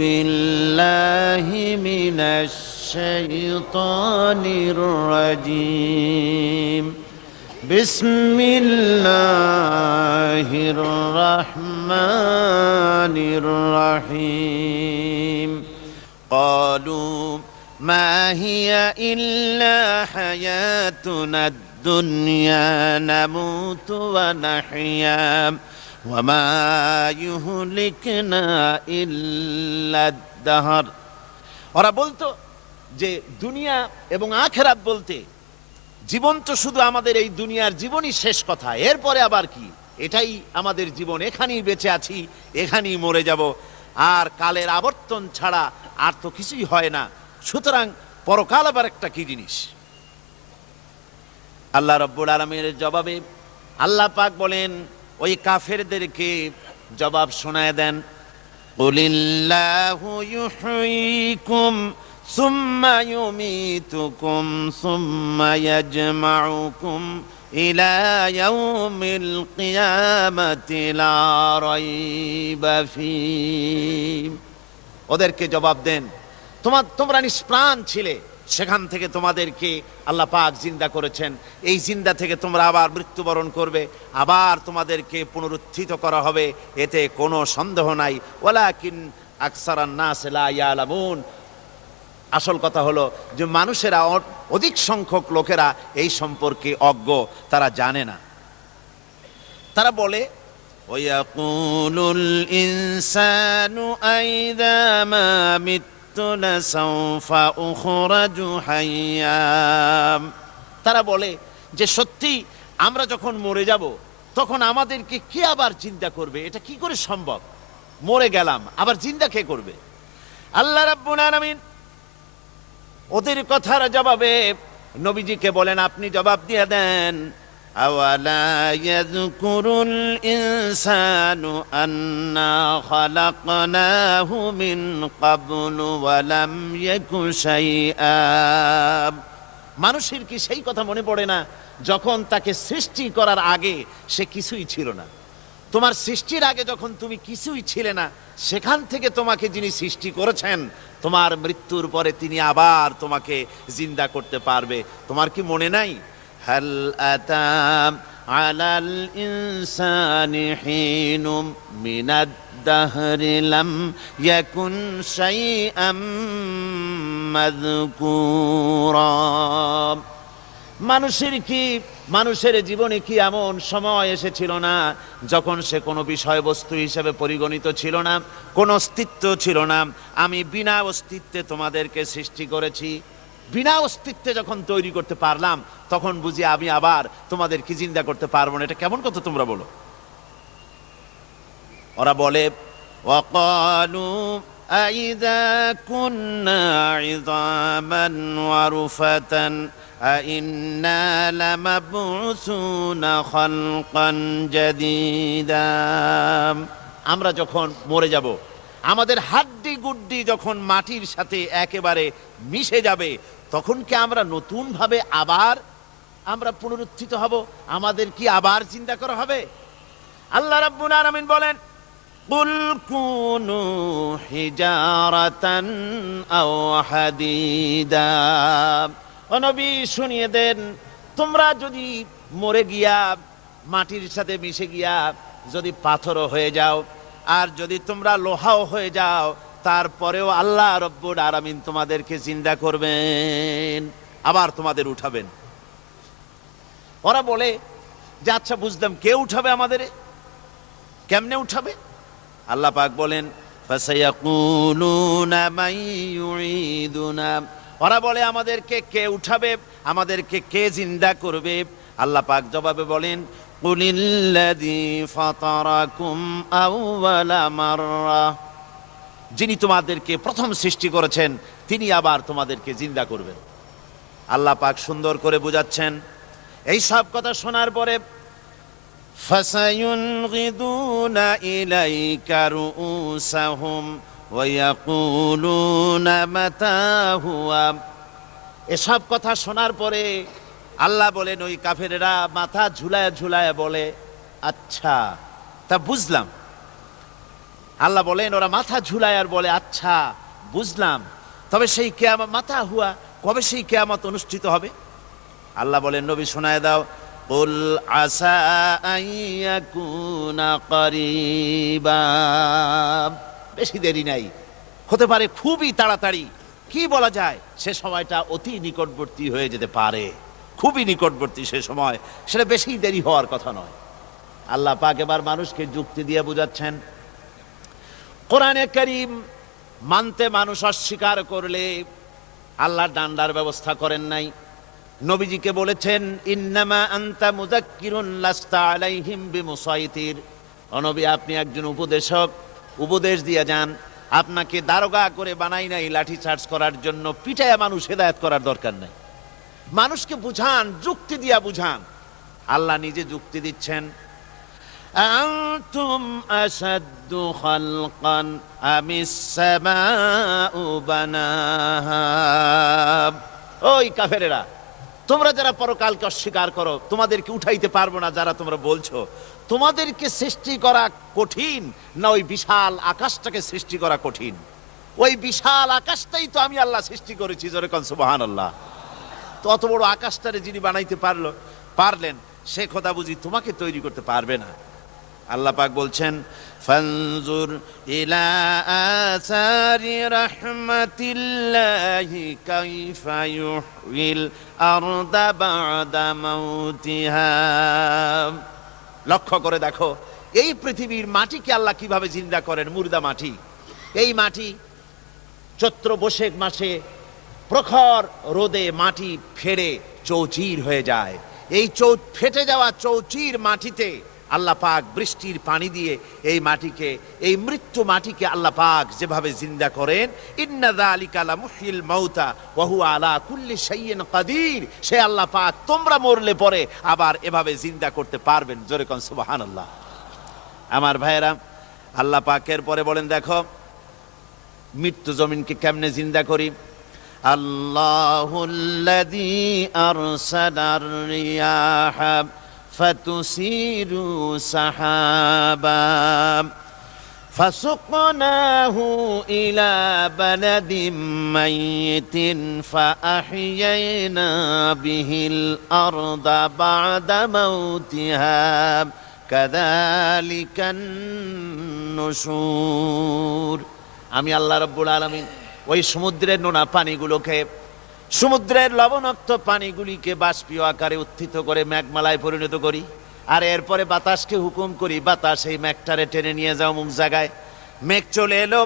بالله من الشيطان الرجيم بسم الله الرحمن الرحيم قالوا ما هي إلا حياتنا الدنيا نموت ونحيا وما يهلكنا إلا الدهر। ওরা বলতো যে দুনিয়া এবং আখিরাত বলতে জীবন তো শুধু আমাদের এই দুনিয়ার জীবনই শেষ কথা, এরপরে আবার কি, এটাই আমাদের জীবন, এখানেই বেঁচে আছি, এখানেই মরে যাব, আর কালের আবর্তন ছাড়া আর তো কিছুই হয় না, সুতরাং পরকাল আবার একটা কি জিনিস। আল্লাহ রাব্বুল আলামিনের জবাবে আল্লাহ পাক বলেন, ওই কাফেরদেরকে জবাব শোনায় দেন, কুলিল্লাহু ইউহয়িকুম সুম্মা ইউমীতুকুম সুম্মা ইয়াজমাউকুম ইলা ইয়াউমিল কিয়ামাতি লা রাইবা ফীহ। ওদেরকে জবাব দেন, তোমরা নিষ্প্রাণ ছিলে, সেখান থেকে তোমাদেরকে আল্লাহ পাক জিন্দা করেছেন, এই জিন্দা থেকে তোমরা আবার মৃত্যুবরণ করবে, আবার তোমাদেরকে পুনরুত্থিত করা হবে, এতে কোনো সন্দেহ নাই। ওয়ালাকিন আকসারান নাস লা ইয়ালামুন। আসল কথা হলো যে মানুষেরা, অধিক সংখ্যক লোকেরা এই সম্পর্কে অজ্ঞ, তারা জানে না। তারা বলে, ওয়ায়াকুলুল ইনসানু আইযা মা তারা বলে যে সত্যি আমরা যখন মরে যাব তখন আমাদেরকে কে আবার চিন্তা করবে, এটা কি করে সম্ভব, মরে গেলাম আবার চিন্তা কে করবে। আল্লাহ রাব্বুল আলামিন ওদের কথার জবাবে নবীজিকে বলেন, আপনি জবাব দিয়ে দেন, আওয়ালা ইয়াযকুরুল ইনসানু আন্না খালাকনাহু মিন ক্বাবলু ওয়া লাম ইয়াকু শাইআ। মানুষের কি সেই কথা মনে পড়ে না যখন তাকে সৃষ্টি করার আগে সে কিছুই ছিল না? তোমার সৃষ্টির আগে যখন তুমি কিছুই ছিলে না, সেখান থেকে তোমাকে যিনি সৃষ্টি করেছেন, তোমার মৃত্যুর পরে তিনি আবার তোমাকে জিন্দা করতে পারবে। তোমার কি মনে নাই, হাল আতা আলাল ইনসানি হিনুম মিনাদ দাহরি লাম ইয়াকুন শাইআম মাযকুরা। মানুষের জীবনে কি এমন সময় এসেছিল না যখন সে কোনো বিষয়বস্তু হিসেবে পরিগণিত ছিল না, কোনো অস্তিত্ব ছিল না? আমি বিনা অস্তিত্বে তোমাদেরকে সৃষ্টি করেছি, বিনা অস্তিত্বে যখন তৈরি করতে পারলাম তখন বুঝি আমি আবার তোমাদেরকে জিন্দা করতে পারবো না? এটা কেমন কথা তোমরা বলো? ওরা বলে, ওয়াকালু আইযা কুন্না ইযামান ওয়া রুফাতান আইন্না লামাবউসুনা খালকান জাদীদা। আমরা যখন মরে যাব, আমাদের হাড্ডি গুড্ডি যখন মাটির সাথে একেবারে মিশে যাবে, তখন কি আমরা নতুন ভাবে আবার আমরা পুনরুত্থিত হব? আমাদের কি আবার চিন্তা করা হবে? আল্লাহ রাব্বুল আলামিন বলেন, কুল কুনু হিজারাতান আও হাদিদা। ও নবী, শুনিয়ে দেন, তোমরা যদি মরে গিয়া মাটির সাথে মিশে গিয়া যদি পাথরও হয়ে যাও, আর যদি তোমরা লোহাও হয়ে যাও, তারপরেও আল্লাহ রব্বুল আলামিন তোমাদেরকে জিন্দা করবেন, আবার তোমাদের উঠাবেন। ওরা বলে যে আচ্ছা বুঝলাম, কে উঠাবে আমাদের, কেমনে উঠাবে? আল্লাহ পাক বলেন, ফাসায়াকুলুনা মান ইউঈদুনা। ওরা বলে আমাদেরকে কে উঠাবে, আমাদেরকে কে জিন্দা করবে? আল্লাহ পাক জবাবে বলেন, কুলিল্লাযী ফাতারাকুম আউওয়ালা মাররা। যিনি তোমাদেরকে প্রথম সৃষ্টি করেছেন তিনি আবার তোমাদেরকে জিন্দা করবেন। আল্লাহ পাক সুন্দর করে বুঝাচ্ছেন। এই সব কথা শোনার পরে ফাসায়ুনগিদুনা ইলাইকা রুউসাহুম ওয়া ইয়াকুলুনা মাতা হুয়া। এসব কথা শোনার পরে আল্লাহ বলেন, ওই কাফেরেরা মাথা ঝুলায় ঝুলায় বলে, আচ্ছা তা বুঝলাম, আল্লাহ বলেন ওরা মাথা ঝুলায় আর বলে আচ্ছা বুঝলাম, তবে সেই কিয়ামত মাথা হুয়া, কবে সেই কিয়ামত অনুষ্ঠিত হবে? আল্লাহ বলেন নবী শোনায় দাও, কুল আসা আইয়াকুনা করিবা, বেশি দেরি নাই, হতে পারে খুবই তাড়াতাড়ি। কি বলা যায়, সে সময়টা অতি নিকটবর্তী হয়ে যেতে পারে, খুবই নিকটবর্তী সে সময়, সেটা বেশি দেরি হওয়ার কথা নয়। আল্লাহ পাক এবার মানুষকে যুক্তি দিয়ে বুঝাচ্ছেন, কোরআনে কারীম মানতে মানুষ অস্বীকার করলে আল্লাহ ডান্ডার ব্যবস্থা করেন নাই। নবীজিকে বলেছেন ইন্নামা আনতা মুযাক্কিরুন লাস্তা আলাইহিম বিমুসাইতির, ও নবী আপনি একজন উপদেশক, উপদেশ দিয়ে যান, আপনাকে দারোগা করে বানাই নাই লাঠি চার্জ করার জন্য, পিটায়া মানুষ হেদায়েত করার দরকার নাই। মানুষকে বুঝান, যুক্তি দিয়া বুঝান। আল্লাহ নিজে যুক্তি দিচ্ছেন, আনতুম আশাদ্দু খালকান আমিস সামাউ বানাহা, ওই কাফেরেরা, তোমরা যারা পরকালকে অস্বীকার করো, তোমাদেরকে উঠাইতে পারবো না যারা তোমরা বলছো, তোমাদেরকে সৃষ্টি করা কঠিন না ওই বিশাল আকাশটাকে সৃষ্টি করা কঠিন? ওই বিশাল আকাশটাই তো আমি আল্লাহ সৃষ্টি করেছি, জোরে কোন সুবহানাল্লাহ। তো অত বড় আকাশটারে যিনি বানাইতে পারলেন, সে কথা বুঝি তোমাকে তৈরি করতে পারবে না? আল্লাহ পাক বলছেন ফানজুর ইলা আসারি রাহমাতিল্লাহি কাইফা ইউহিল আরদা বাদা মাউতিহা, লক্ষ্য করে দেখো এই পৃথিবীর মাটিকে আল্লাহ কিভাবে জিন্দা করেন, মুর্দা মাটি। এই মাটি চৈত্র বৈশাখ মাসে প্রখর রোদে মাটি ফেড়ে চৌচির হয়ে যায়। এই ফেটে যাওয়া চৌচির মাটিতে আল্লাহ পাক বৃষ্টির পানি দিয়ে এই মাটিকে, এই মৃত্যু মাটিকে আল্লাহ পাক যেভাবে জিন্দা করেন, ইন্না যালিকা লামুহয়িল মাউতা ওয়া হুয়া আলা কুল্লি শাইইন কাদির, সে আল্লাহ পাক তোমরা মরলে পরে আবার এভাবে জিন্দা করতে পারবেন, জোরে কোন সুবহানাল্লাহ। আমার ভাইয়েরা, আল্লাহ পাকের পরে বলেন দেখো মৃত্যু জমিনকে কেমনে জিন্দা করি। আল্লাহুল্লাযী আরসালার রিয়াহা ফাতুসিরু সাহাবা ফাসুকনাহু ইলা বালাদিম মাইয়িতিন ফাআহইয়ানা বিহিল আরদা বা'দা মাউতিহা কাযালিকান নুশুর। আমি আল্লাহ রাব্বুল আলামিন ওই সমুদ্রের নোনা পানিগুলোকে, সমুদ্রের লবণাক্ত পানিগুলিকে বাষ্পীয় আকারে উত্থিত করে মেঘমালায় পরিণত করি, আর এরপরে বাতাসকে হুকুম করি, বাতাস এই মেঘটারে টেনে নিয়ে যাও মুখ জায়গায়। মেঘ চলে এলো,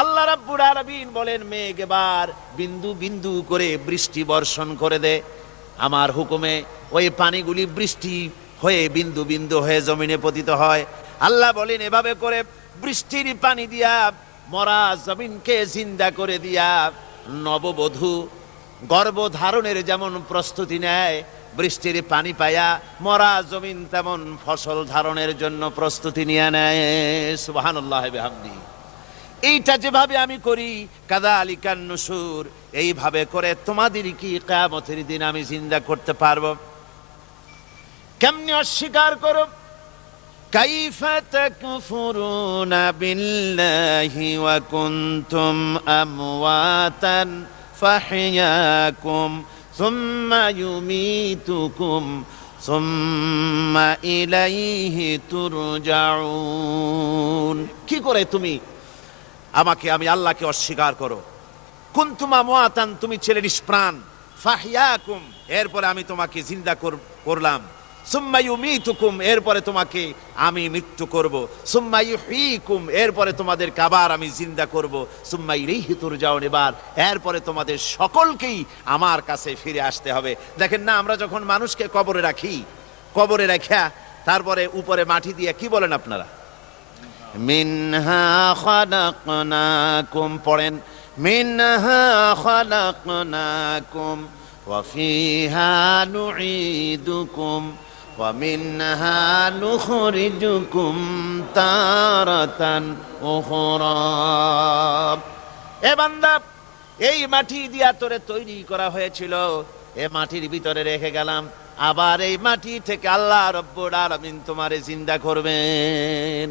আল্লাহ রাব্বুল আলামিন বলেন মেঘ এবার বিন্দু বিন্দু করে বৃষ্টি বর্ষণ করে দে। আমার হুকুমে ওই পানিগুলি বৃষ্টি হয়ে বিন্দু বিন্দু হয়ে জমিনে পতিত হয়। আল্লাহ বলেন এভাবে করে বৃষ্টির পানি দিয়া মরা জমিনকে জিন্দা করে দিয়া নববধূ গর্ভধারণের যেমন প্রস্তুতি নেয়, বৃষ্টির পানি পায়া মরা জমিন তেমন ফসল ধারণের জন্য প্রস্তুতি নিয়ে নেয়। সুবহানাল্লাহ বিহামদিহি। এইটা যেভাবে আমি করি কাযালিকান নুশুর, এইভাবে করে তোমাদের কি কিয়ামতের দিন আমি জিন্দা করতে পারবো? কেমনে অস্বীকার করো? কাইফা তাকফুরুনা বিল্লাহি ওয়া কুনতুম আমওয়াতান ফাহইয়াকুম সুম্মা ইউমীতুকুম সুম্মা ইলাইহি তুরজাউন। কি করে তুমি আমি আল্লাহকে অস্বীকার করো? কুনতুম আমওয়াতান, তুমি ছিলে নিষ্প্রাণ, ফাহইয়াকুম, এরপরে আমি তোমাকে জিন্দা করলাম, সুম্মা ইউমীতুকুম, এরপরে তোমাকে আমি মৃত্যু করব, সুম্মা ইউহয়িকুম, এরপরে তোমাদেরকে আবার আমি জিন্দা করব, সুম্মা ইলাইহি তুরজাউন, এরপরে তোমাদের সকলকেই আমার কাছে ফিরে আসতে হবে। দেখেন না, আমরা যখন মানুষকে কবরে রাখি, কবরে রাখা তারপরে উপরে মাটি দিয়ে কি বলেন আপনারা? মিনহা খালাকনাকুম, পড়েন মিনহা খালাকনাকুম ওয়া ফিহা নুঈদুকুম ওয়া মিনহা নুখরিজুকুম তারাতান উখরা। এ বান্দা, এই মাটি দিয়া তোরে তৈরি করা হয়েছিল, এ মাটির ভিতরে রেখে গেলাম, আবার এই মাটি থেকে আল্লাহ রাব্বুল আলামিন তোমারে জিন্দা করবেন।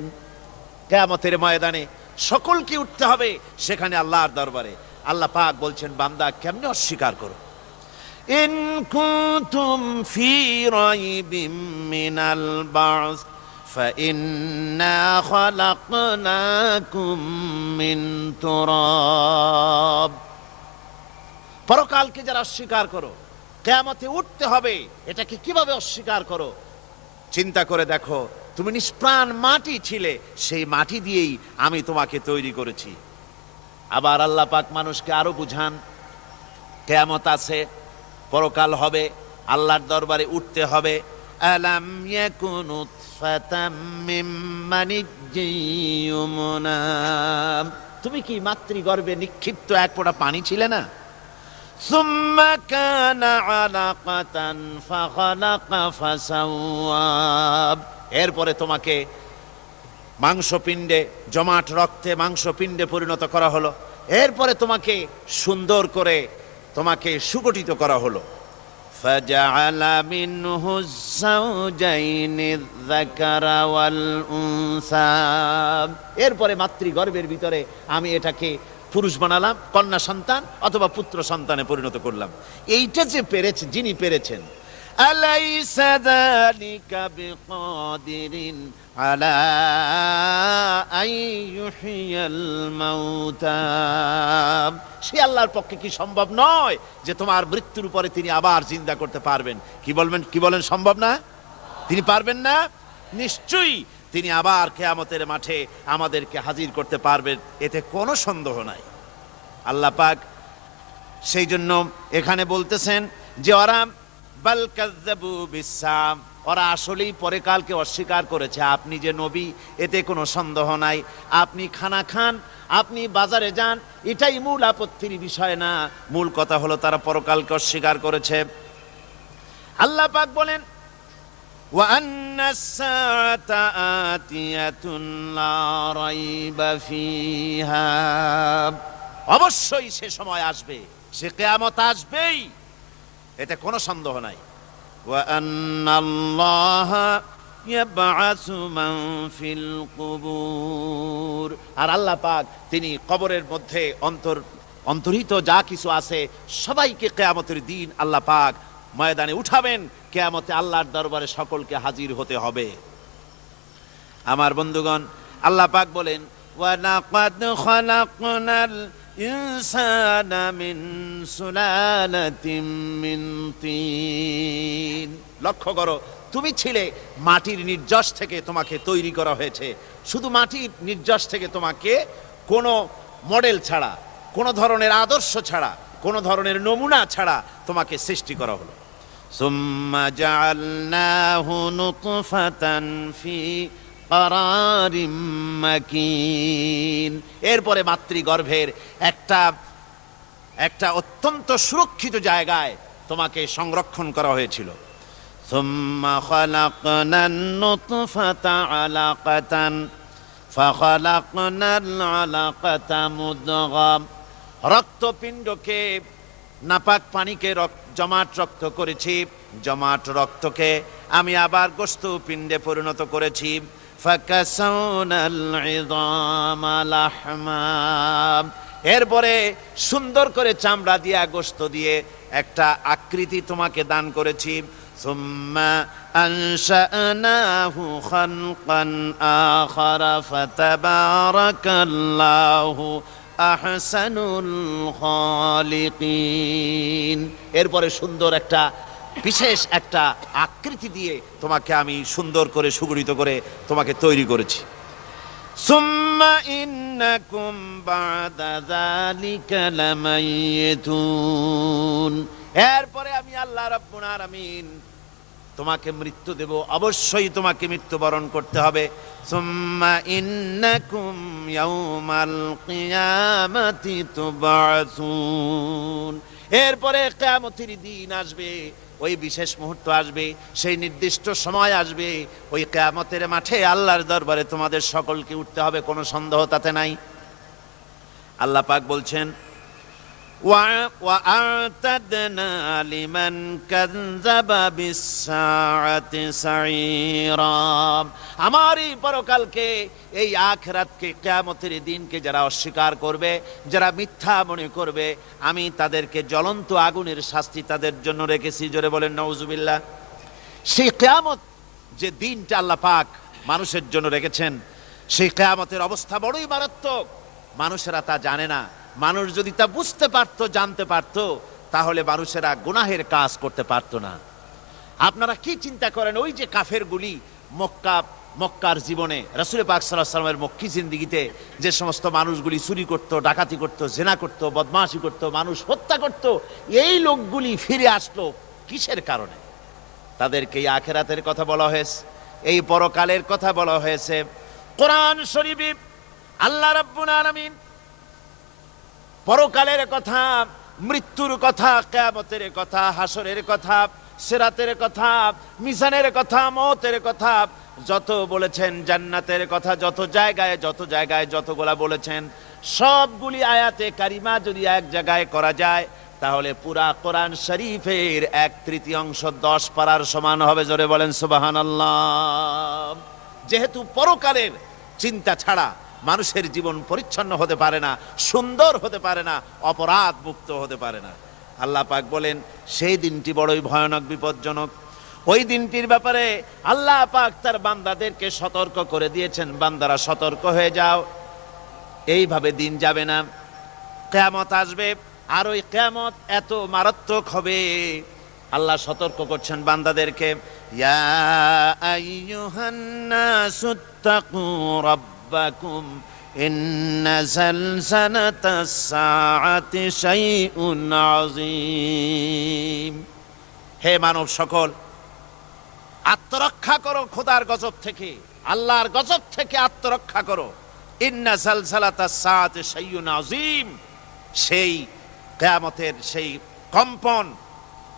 কিয়ামতের ময়দানে সকলকে উঠতে হবে সেখানে আল্লাহর দরবারে। আল্লাহ পাক বলছেন, বান্দা কেমনে অস্বীকার করো? ইন কুনতুম ফি রাইবিম মিনাল বা'স فإنا خلقناكم من تراب। পরকালকে যারা অস্বীকার করো, কিয়ামতে উঠতে হবে, এটাকে কিভাবে অস্বীকার করো? চিন্তা করে দেখো, তুমি নিষ্প্রাণ মাটি ছিলে, সেই মাটি দিয়েই আমি তোমাকে তৈরি করেছি। আবার আল্লাহ পাক মানুষকে আরো বুঝান, কিয়ামত আছে, পরকাল হবে, আল্লাহর দরবারে উঠতে হবে। আলাম ইয়াকুন উতফাতাম মিন মানিয়্যিন ইউমনা। তুমি কি মাতৃগর্ভে নিক্ষিপ্ত এক ফোঁটা পানি ছিলে না? সুম্মা কানা আলাকাতান ফাখালাকা ফাসাওয়া। এরপরে তোমাকে মাংসপিণ্ডে, জমাট রক্তে মাংসপিণ্ডে পরিণত করা হলো। এরপরে তোমাকে সুন্দর করে তোমাকে সুগঠিত করা হলো। ফাজআলা মিনহু যাওজাইনি যাকারা ওয়াল উনসা। এরপরে মাতৃগর্ভের ভিতরে আমি এটাকে পুরুষ বানালাম, কন্যা সন্তান অথবা পুত্র সন্তানে পরিণত করলাম। এইটা যে পেরেছে, যিনি পেরেছেন, আলাইসা যালিকা বিকাদিরিন আলা আইয়ুহিয়াল মাউতা। সে আল্লাহর পক্ষে কি সম্ভব নয় যে তোমার মৃত্যুর পরে তিনি আবার জিন্দা করতে পারবেন? কি বলেন সম্ভব না? তিনি পারবেন না? নিশ্চয়ই তিনি আবার কিয়ামতের মাঠে আমাদেরকে হাজির করতে পারবেন, এতে কোনো সন্দেহ নাই। আল্লাহ পাক সেই জন্য এখানে বলতেছেন যে ওরা বাল কাযযাবু বিসসাম, ওরা আসলেই পরকালকে অস্বীকার করেছে। আপনি যে নবী, এতে কোনো সন্দেহ নাই। আপনি খানা খান, আপনি বাজারে যান, এটাই মূল আপত্তির বিষয় না। মূল কথা হলো তারা পরকালকে অস্বীকার করেছে। আল্লাহ পাক বলেন, ওয়া আন্নাস সাআতা আতিয়াতুন লা রাইবা ফিহা। অবশ্যই সে সময় আসবে, সে কিয়ামত আসবেই, এতে কোনো সন্দেহ নাই। ওয়া আন্নাল্লাহা ইয়াবআসু মান ফিল কুবুর। আর আল্লাহ পাক তিনি কবরের মধ্যে অন্তর্হিত যা কিছু আছে সবাইকে কিয়ামতের দিন আল্লাহ পাক ময়দানে উঠাবেন। কিয়ামতে আল্লাহর দরবারে সকলকে হাজির হতে হবে। আমার বন্ধুগণ, আল্লাহ পাক বলেন, ওয়া লাকাদ খালাকনাল ইনসানা মিন সুলালাতিন মিন তিন। লক্ষ্য করো, তুমি ছিলে মাটির নির্যাস থেকে তোমাকে তৈরি করা হয়েছে। শুধু মাটির নির্যাস থেকে তোমাকে কোনো মডেল ছাড়া, কোনো ধরনের আদর্শ ছাড়া, কোনো ধরনের নমুনা ছাড়া তোমাকে সৃষ্টি করা হলো। সুম্মা জাআলনাহু নুতফাতান ফি কারারিম মাকিন। এরপরে মাতৃগর্ভের একটা অত্যন্ত সুরক্ষিত জায়গায় তোমাকে সংরক্ষণ করা হয়েছিল। সুম্মা খালাকনান নুতফাতা আলাকাতান ফাখালাকনাল আলাকাতা মুদগাম। রক্তপিণ্ডকে, নাপাক পানিকে জমাট রক্ত করেছি, জমাট রক্তকে আমি আবার গোস্ত পিণ্ডে পরিণত করেছি। ফাকাসাউনাল ইযামা লাহমা। এরপরে সুন্দর করে চামড়া দিয়া, গোস্ত দিয়ে একটা আকৃতি তোমাকে দান করেছি। সুম্মা আনশানাহু খালকান আখারা ফাতাবারাকাল্লাহু আহসানুল খালিকিন। এরপরে সুন্দর একটা বিশেষ একটা আকৃতি দিয়ে তোমাকে আমি সুন্দর করে সুগঠিত করে তোমাকে তৈরি করেছি। সুম্মা ইন্নাকুম বা'দা যালিকা লামাইয়িতুন। এরপরে আমি আল্লাহ রাব্বুল আলামিন তোমাকে মৃত্যু দেব, অবশ্যই তোমাকে মৃত্যুবরণ করতে হবে। সুম্মা ইন্নাকুম ইয়াউমাল কিয়ামাতি তুবআসুন। এরপরে কিয়ামতের দিন আসবে, ওই বিশেষ মুহূর্ত আসবে, সেই নির্দিষ্ট সময় আসবে, ওই কিয়ামতের মাঠে আল্লাহর দরবারে তোমাদের সকলকে উঠতে হবে, কোনো সন্দেহ তাতে নাই। আল্লাহ পাক বলছেন, وأعتدنا لمن كذب بالساعة سعيرا। আমার এই পরকালকে, এই আখিরাতকে, কিয়ামতের দিনকে যারা অস্বীকার করবে, যারা মিথ্যা মনে করবে, আমি তাদেরকে জ্বলন্ত আগুনের শাস্তি তাদের জন্য রেখেছি। জোরে বলেন নাউজুবিল্লাহ। সেই কিয়ামত যে দিনটা আল্লাহ পাক মানুষের জন্য রেখেছেন, সেই কিয়ামতের অবস্থা বড়ই মারাত্মক। মানুষেরা তা জানে না। মানুষ যদি তা বুঝতে পারতো, জানতে পারতো, তাহলে মানুষেরা গুনাহের কাজ করতে পারতো না। আপনারা কি চিন্তা করেন, ওই যে কাফেরগুলি মক্কার জীবনে, রাসূল পাক সাল্লাল্লাহু আলাইহি ওয়াসাল্লামের মক্কি জিন্দেগিতে যে সমস্ত মানুষগুলি চুরি করত, ডাকাতি করত, জেনা করত, বদমাশি করত, মানুষ হত্যা করত, এই লোকগুলি ফিরে আসলো কিসের কারণে? তাদেরকে এই আখিরাতের কথা বলা হয়েছে, এই পরকালের কথা বলা হয়েছে। কোরআন শরীফে আল্লাহ রাব্বুল আলামিন পরকালের কথা, মৃত্যুর কথা, কিয়ামতের কথা, হাসরের কথা, সিরাতের কথা, মিজানের কথা, মওতের কথা যত বলেছেন, জান্নাতের কথা যত জায়গায় যতগুলা বলেছেন, সবগুলি আয়াতে কারিমা যদি এক জায়গায় করা যায়, তাহলে পুরা কোরআন শরীফের 1/3 10 পারার সমান হবে। জোরে বলেন সুবহানাল্লাহ। যেহেতু পরকালের চিন্তা ছাড়া মানুষের জীবন পরিচ্ছন্ন হতে পারে না, সুন্দর হতে পারে না, অপরাধ মুক্ত হতে পারে না। আল্লাহ পাক বলেন সেই দিনটি বড়ই ভয়ানক, বিপজ্জনক। ওই দিনটির ব্যাপারে আল্লাহ পাক তার বান্দাদেরকে সতর্ক করে দিয়েছেন, বান্দারা সতর্ক হয়ে যাও, এইভাবে দিন যাবে না, কিয়ামত আসবে। আর ওই কিয়ামত এত মারাত্মক হবে, আল্লাহ সতর্ক করছেন বান্দাদেরকে। ইয়া আইয়ুহান নাসুত্তাকু রাব্বাকুম ইন্না যালযালাতাস সাআতি শাইউন আযীম। হে মানব সকল, আত্মরক্ষা করো খোদার গজব থেকে, আল্লাহর গজব থেকে আত্মরক্ষা করো। ইন্না যালযালাতাস সাআতি শাইউন আযীম, সেই কিয়ামতের সেই কম্পন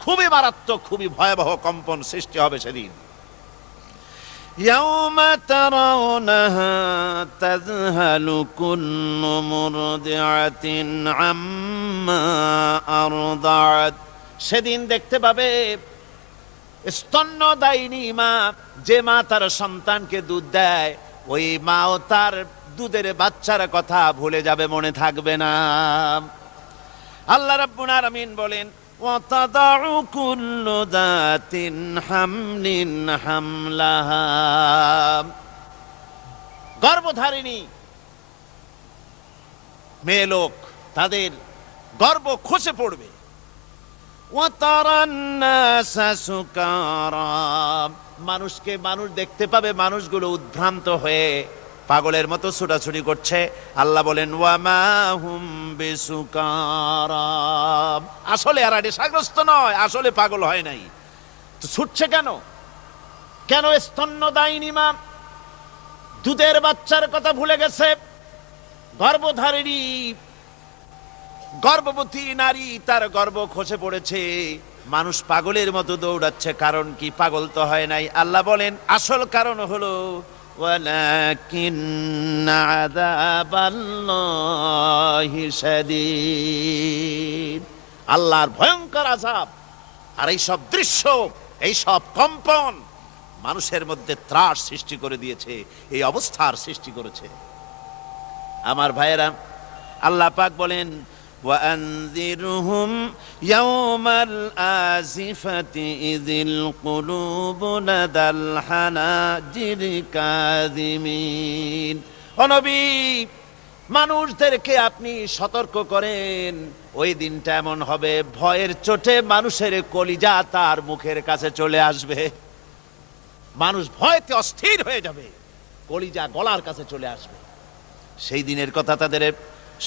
খুবই মারাত্মক, খুবই ভয়াবহ কম্পন সৃষ্টি হবে সেদিন। ইয়াউমা তারাউনাহা তাযহালু কুল্লু মুরদিআতিন আম্মা আরদাআত। সেদিন দেখতে পাবে স্তন্যদায়িনী মা, যে মা তার সন্তানকে দুধ দেয়, ওই মাও তার দুধের বাচ্চার কথা ভুলে যাবে, মনে থাকবে না। আল্লাহ রাব্বুল আলামিন বলেন وَتَضَعُ كُلُّ ذَاتٍ حَمْلٍ حَمْلَهَا। গর্ভধারিণী মেয়ে লোক, তাদের গর্ভ খসে পড়বে। وَتَرَى النَّاسَ سُكَارَى, মানুষকে মানুষ দেখতে পাবে, মানুষগুলো উদ্ভ্রান্ত হয়ে পাগলের মতো ছুটাছুটি করছে। আল্লাহ বলেন ওয়ামা হুম বিসুকারা, আসলে এরা নেশাগ্রস্ত নয়, আসলে পাগল হয় নাই। তো ছুটছে কেন? কেন? স্তন্যদায়িনী মা দুধের বাচ্চার কথা ভুলে গেছে। গর্ভধারিণী গর্ভবতী নারী, তার গর্ভ খসে পড়েছে, মানুষ পাগলের মতো দৌড়াচ্ছে। কারণ কি? পাগল তো হয় নাই। আল্লাহ বলেন আসল কারণ হলো ওয়ালাকিন আযাবাল্লাহি শাদীদ, আল্লাহর ভয়ঙ্কর আযাব। আর এই সব দৃশ্য, এই সব কম্পন মানুষের মধ্যে ত্রাস সৃষ্টি করে দিয়েছে, এই অবস্থার সৃষ্টি করেছে। আমার ভাইয়েরা, আল্লাহ পাক বলেন وأنذرهم يوم الآزفة إذ القلوب لدى الحناجر كاظمين। ও নবী, মানুষদেরকে আপনি সতর্ক করেন, ওই দিনটা এমন হবে, ভয়ের চোটে মানুষের কলিজা তার মুখের কাছে চলে আসবে। মানুষ ভয়তে অস্থির হয়ে যাবে, কলিজা গলার কাছে চলে আসবে। সেই দিনের কথা তাদের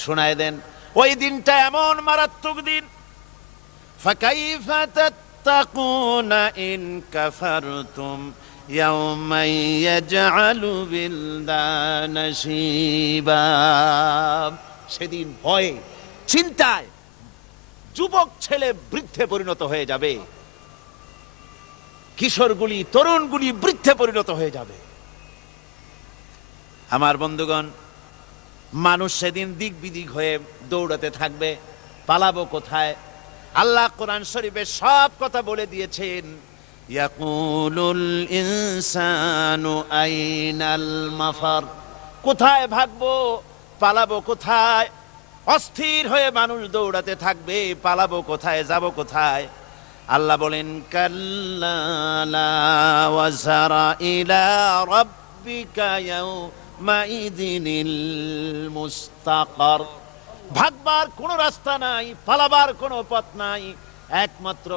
শোনায় দেন। ওই দিনটা এমন মারাত্মক দিন। ফাকাইফা তাত্তাকুনা ইন কাফারতুম ইয়াওমান ইয়াজআলু বিলদানা শিবা। সেদিন ভয়ে, চিন্তায় যুবক ছেলে বৃদ্ধে পরিণত হয়ে যাবে, কিশোরগুলি, তরুণগুলি বৃদ্ধে পরিণত হয়ে যাবে। আমার বন্ধুগণ, মানুষ সেদিন দিক বিদিক হয়ে দৌড়াতে থাকবে। পালাবো কোথায়? আল্লাহ কোরআন শরীফে সব কথা বলে দিয়েছেন। ইয়াকুলুল ইনসানু আইনাল মাফার, কোথায় ভাগবো, পালাবো কোথায়? অস্থির হয়ে মানুষ দৌড়াতে থাকবে, পালাবো কোথায়, যাব কোথায়? আল্লাহ বলেন কাল্লা লা ওয়াজারা ইলা রাব্বিকা ইয়াউমাইযিনিল মুস্তাকার। ভাগবার কোনো রাস্তা নাই, পালাবার কোনো পথ নাই, একমাত্র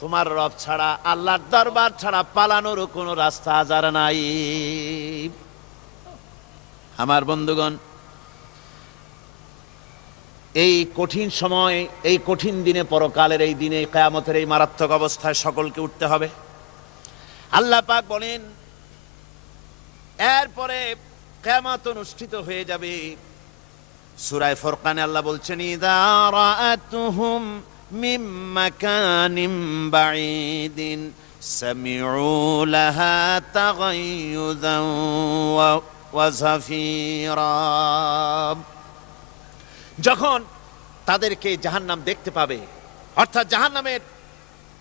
তোমার রব ছাড়া, আল্লাহর দরবার ছাড়া পালানোর কোনো রাস্তা আজার নাই। আমার বন্ধুগণ, এই কঠিন সময়, এই কঠিন দিনে, পরকালের এই দিনে, কিয়ামতের এই মারাত্মক অবস্থায় সকলকে উঠতে হবে। আল্লাহ পাক বলেন এরপরে কিয়ামত অনুষ্ঠিত হয়ে যাবে। সূরা ফুরকানে আল্লাহ বলছেন ইযা রাআতুহুম মিন মাকানিম বাঈদিন সামিউ লাহা তাগায়্যুযান ওয়া যাফীরা। যখন তাদেরকে জাহান্নাম দেখতে পাবে, অর্থাৎ জাহান্নামের,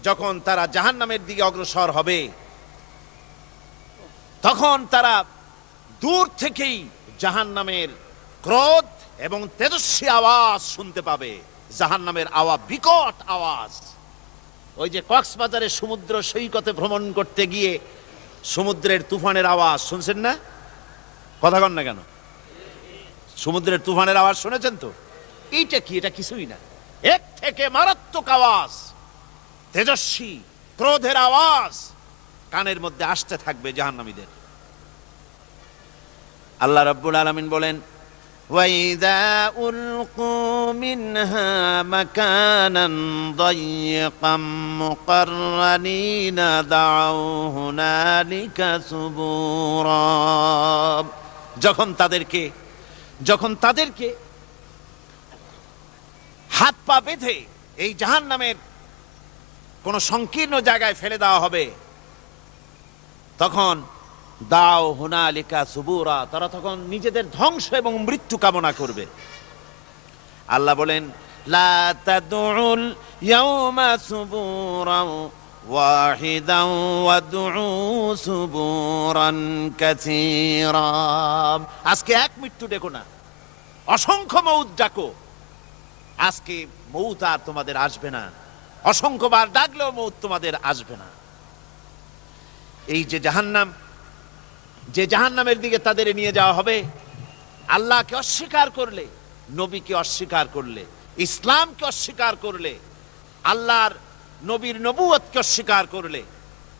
যখন তারা জাহান্নামের দিকে অগ্রসর হবে, তখন তারা দূর থেকেই জাহান্নামের ক্রোধ এবং তেজস্বী আওয়াজ শুনতে পাবে। জাহান্নামের আওয়াজ, বিকট আওয়াজ। ওই যে কক্সবাজারে সমুদ্র সৈকতে ভ্রমণ করতে গিয়ে সমুদ্রের তুফানের আওয়াজ শুনছেন না? কথা কন না কেন? সমুদ্রের তুফানের আওয়াজ শুনেছেন তো? এইটা কি? এটা কিছুই না, এক থেকে মারাত্মক আওয়াজ, তেজস্বী ক্রোধের আওয়াজ কানের মধ্যে আসতে থাকবে জাহান্নামীদের। আল্লাহ রাব্বুল আলামিন বলেন وَإِذَا أُلْقُوا مِنْهَا مَكَانًا ضَيِّقًا مُقَرَّنِينَ دَعَوْا هُنَالِكَ ثُبُورًا। যখন তাদেরকে হাত পা বেঁধে এই জাহান্নামের কোন সংকীর্ণ জায়গায় ফেলে দেওয়া হবে, তখন দাও হুনালিকা সুবুরা, তারা তখন নিজেদের ধ্বংস এবং মৃত্যু কামনা করবে। আল্লাহ বলেন লা তাদউল ইয়াউমা সুবুরান ওয়াহিদান ওয়াদউ সুবুরান কাসীরা। আজকে এক মৃত্যু ডেকো না, অসংখ্য মউত ডাকো। আজকে মউত আর তোমাদের আসবে না, অসংখ্যবার ডাকলেও মউত তোমাদের আসবে না। এই যে জাহান্নাম, যে জাহান্নামের দিকে তাদের নিয়ে যাওয়া হবে, আল্লাহকে অস্বীকার করলে, নবীকে অস্বীকার করলে, ইসলামকে অস্বীকার করলে, আল্লাহর নবীর নবুয়তকে অস্বীকার করলে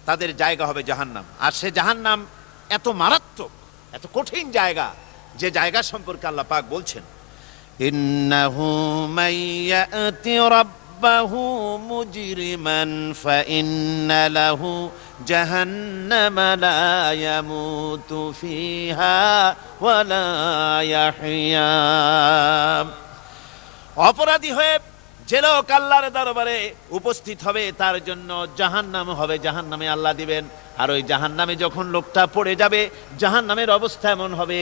তাদের জায়গা হবে জাহান্নাম। আর সে জাহান্নাম এত মারাত্মক, এত কঠিন জায়গা, যে জায়গা সম্পর্কে আল্লাহ পাক বলছেন ইন্নাহু মাইয়াতি রাব্বাহু মুজরিমান ফাইন্না লাহু জাহান্নামা লা ইয়ামুতু ফিহা ওয়া লা ইয়াহইয়া। অপরাধী হয়ে যে লোক আল্লাহর দরবারে উপস্থিত হবে, তার জন্য জাহান্নাম হবে, জাহান্নামে আল্লাহ দিবেন। আর ওই জাহান্নামে যখন লোকটা পড়ে যাবে, জাহান্নামের অবস্থা এমন হবে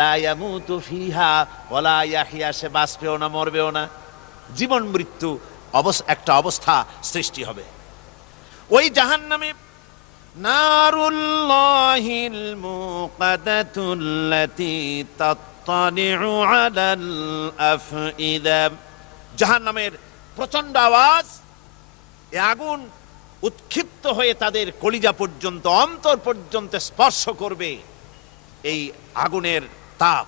লা ইয়ামুতু ফিহা ওয়া লা ইয়াহইয়া, সে বাঁচবেও না, মরবেও না, জীবন মৃত্যু একটা অবস্থা সৃষ্টি হবে। ওই জাহান্নামে নারুল্লাহিল মুকাদাতুল্লাতী তাত্তালিউ আলাল আফইদা। জাহান্নামের প্রচন্ড আওয়াজ, এ আগুন উৎক্ষিপ্ত হয়ে তাদের কলিজা পর্যন্ত, অন্তর পর্যন্ত স্পর্শ করবে এই আগুনের তাপ।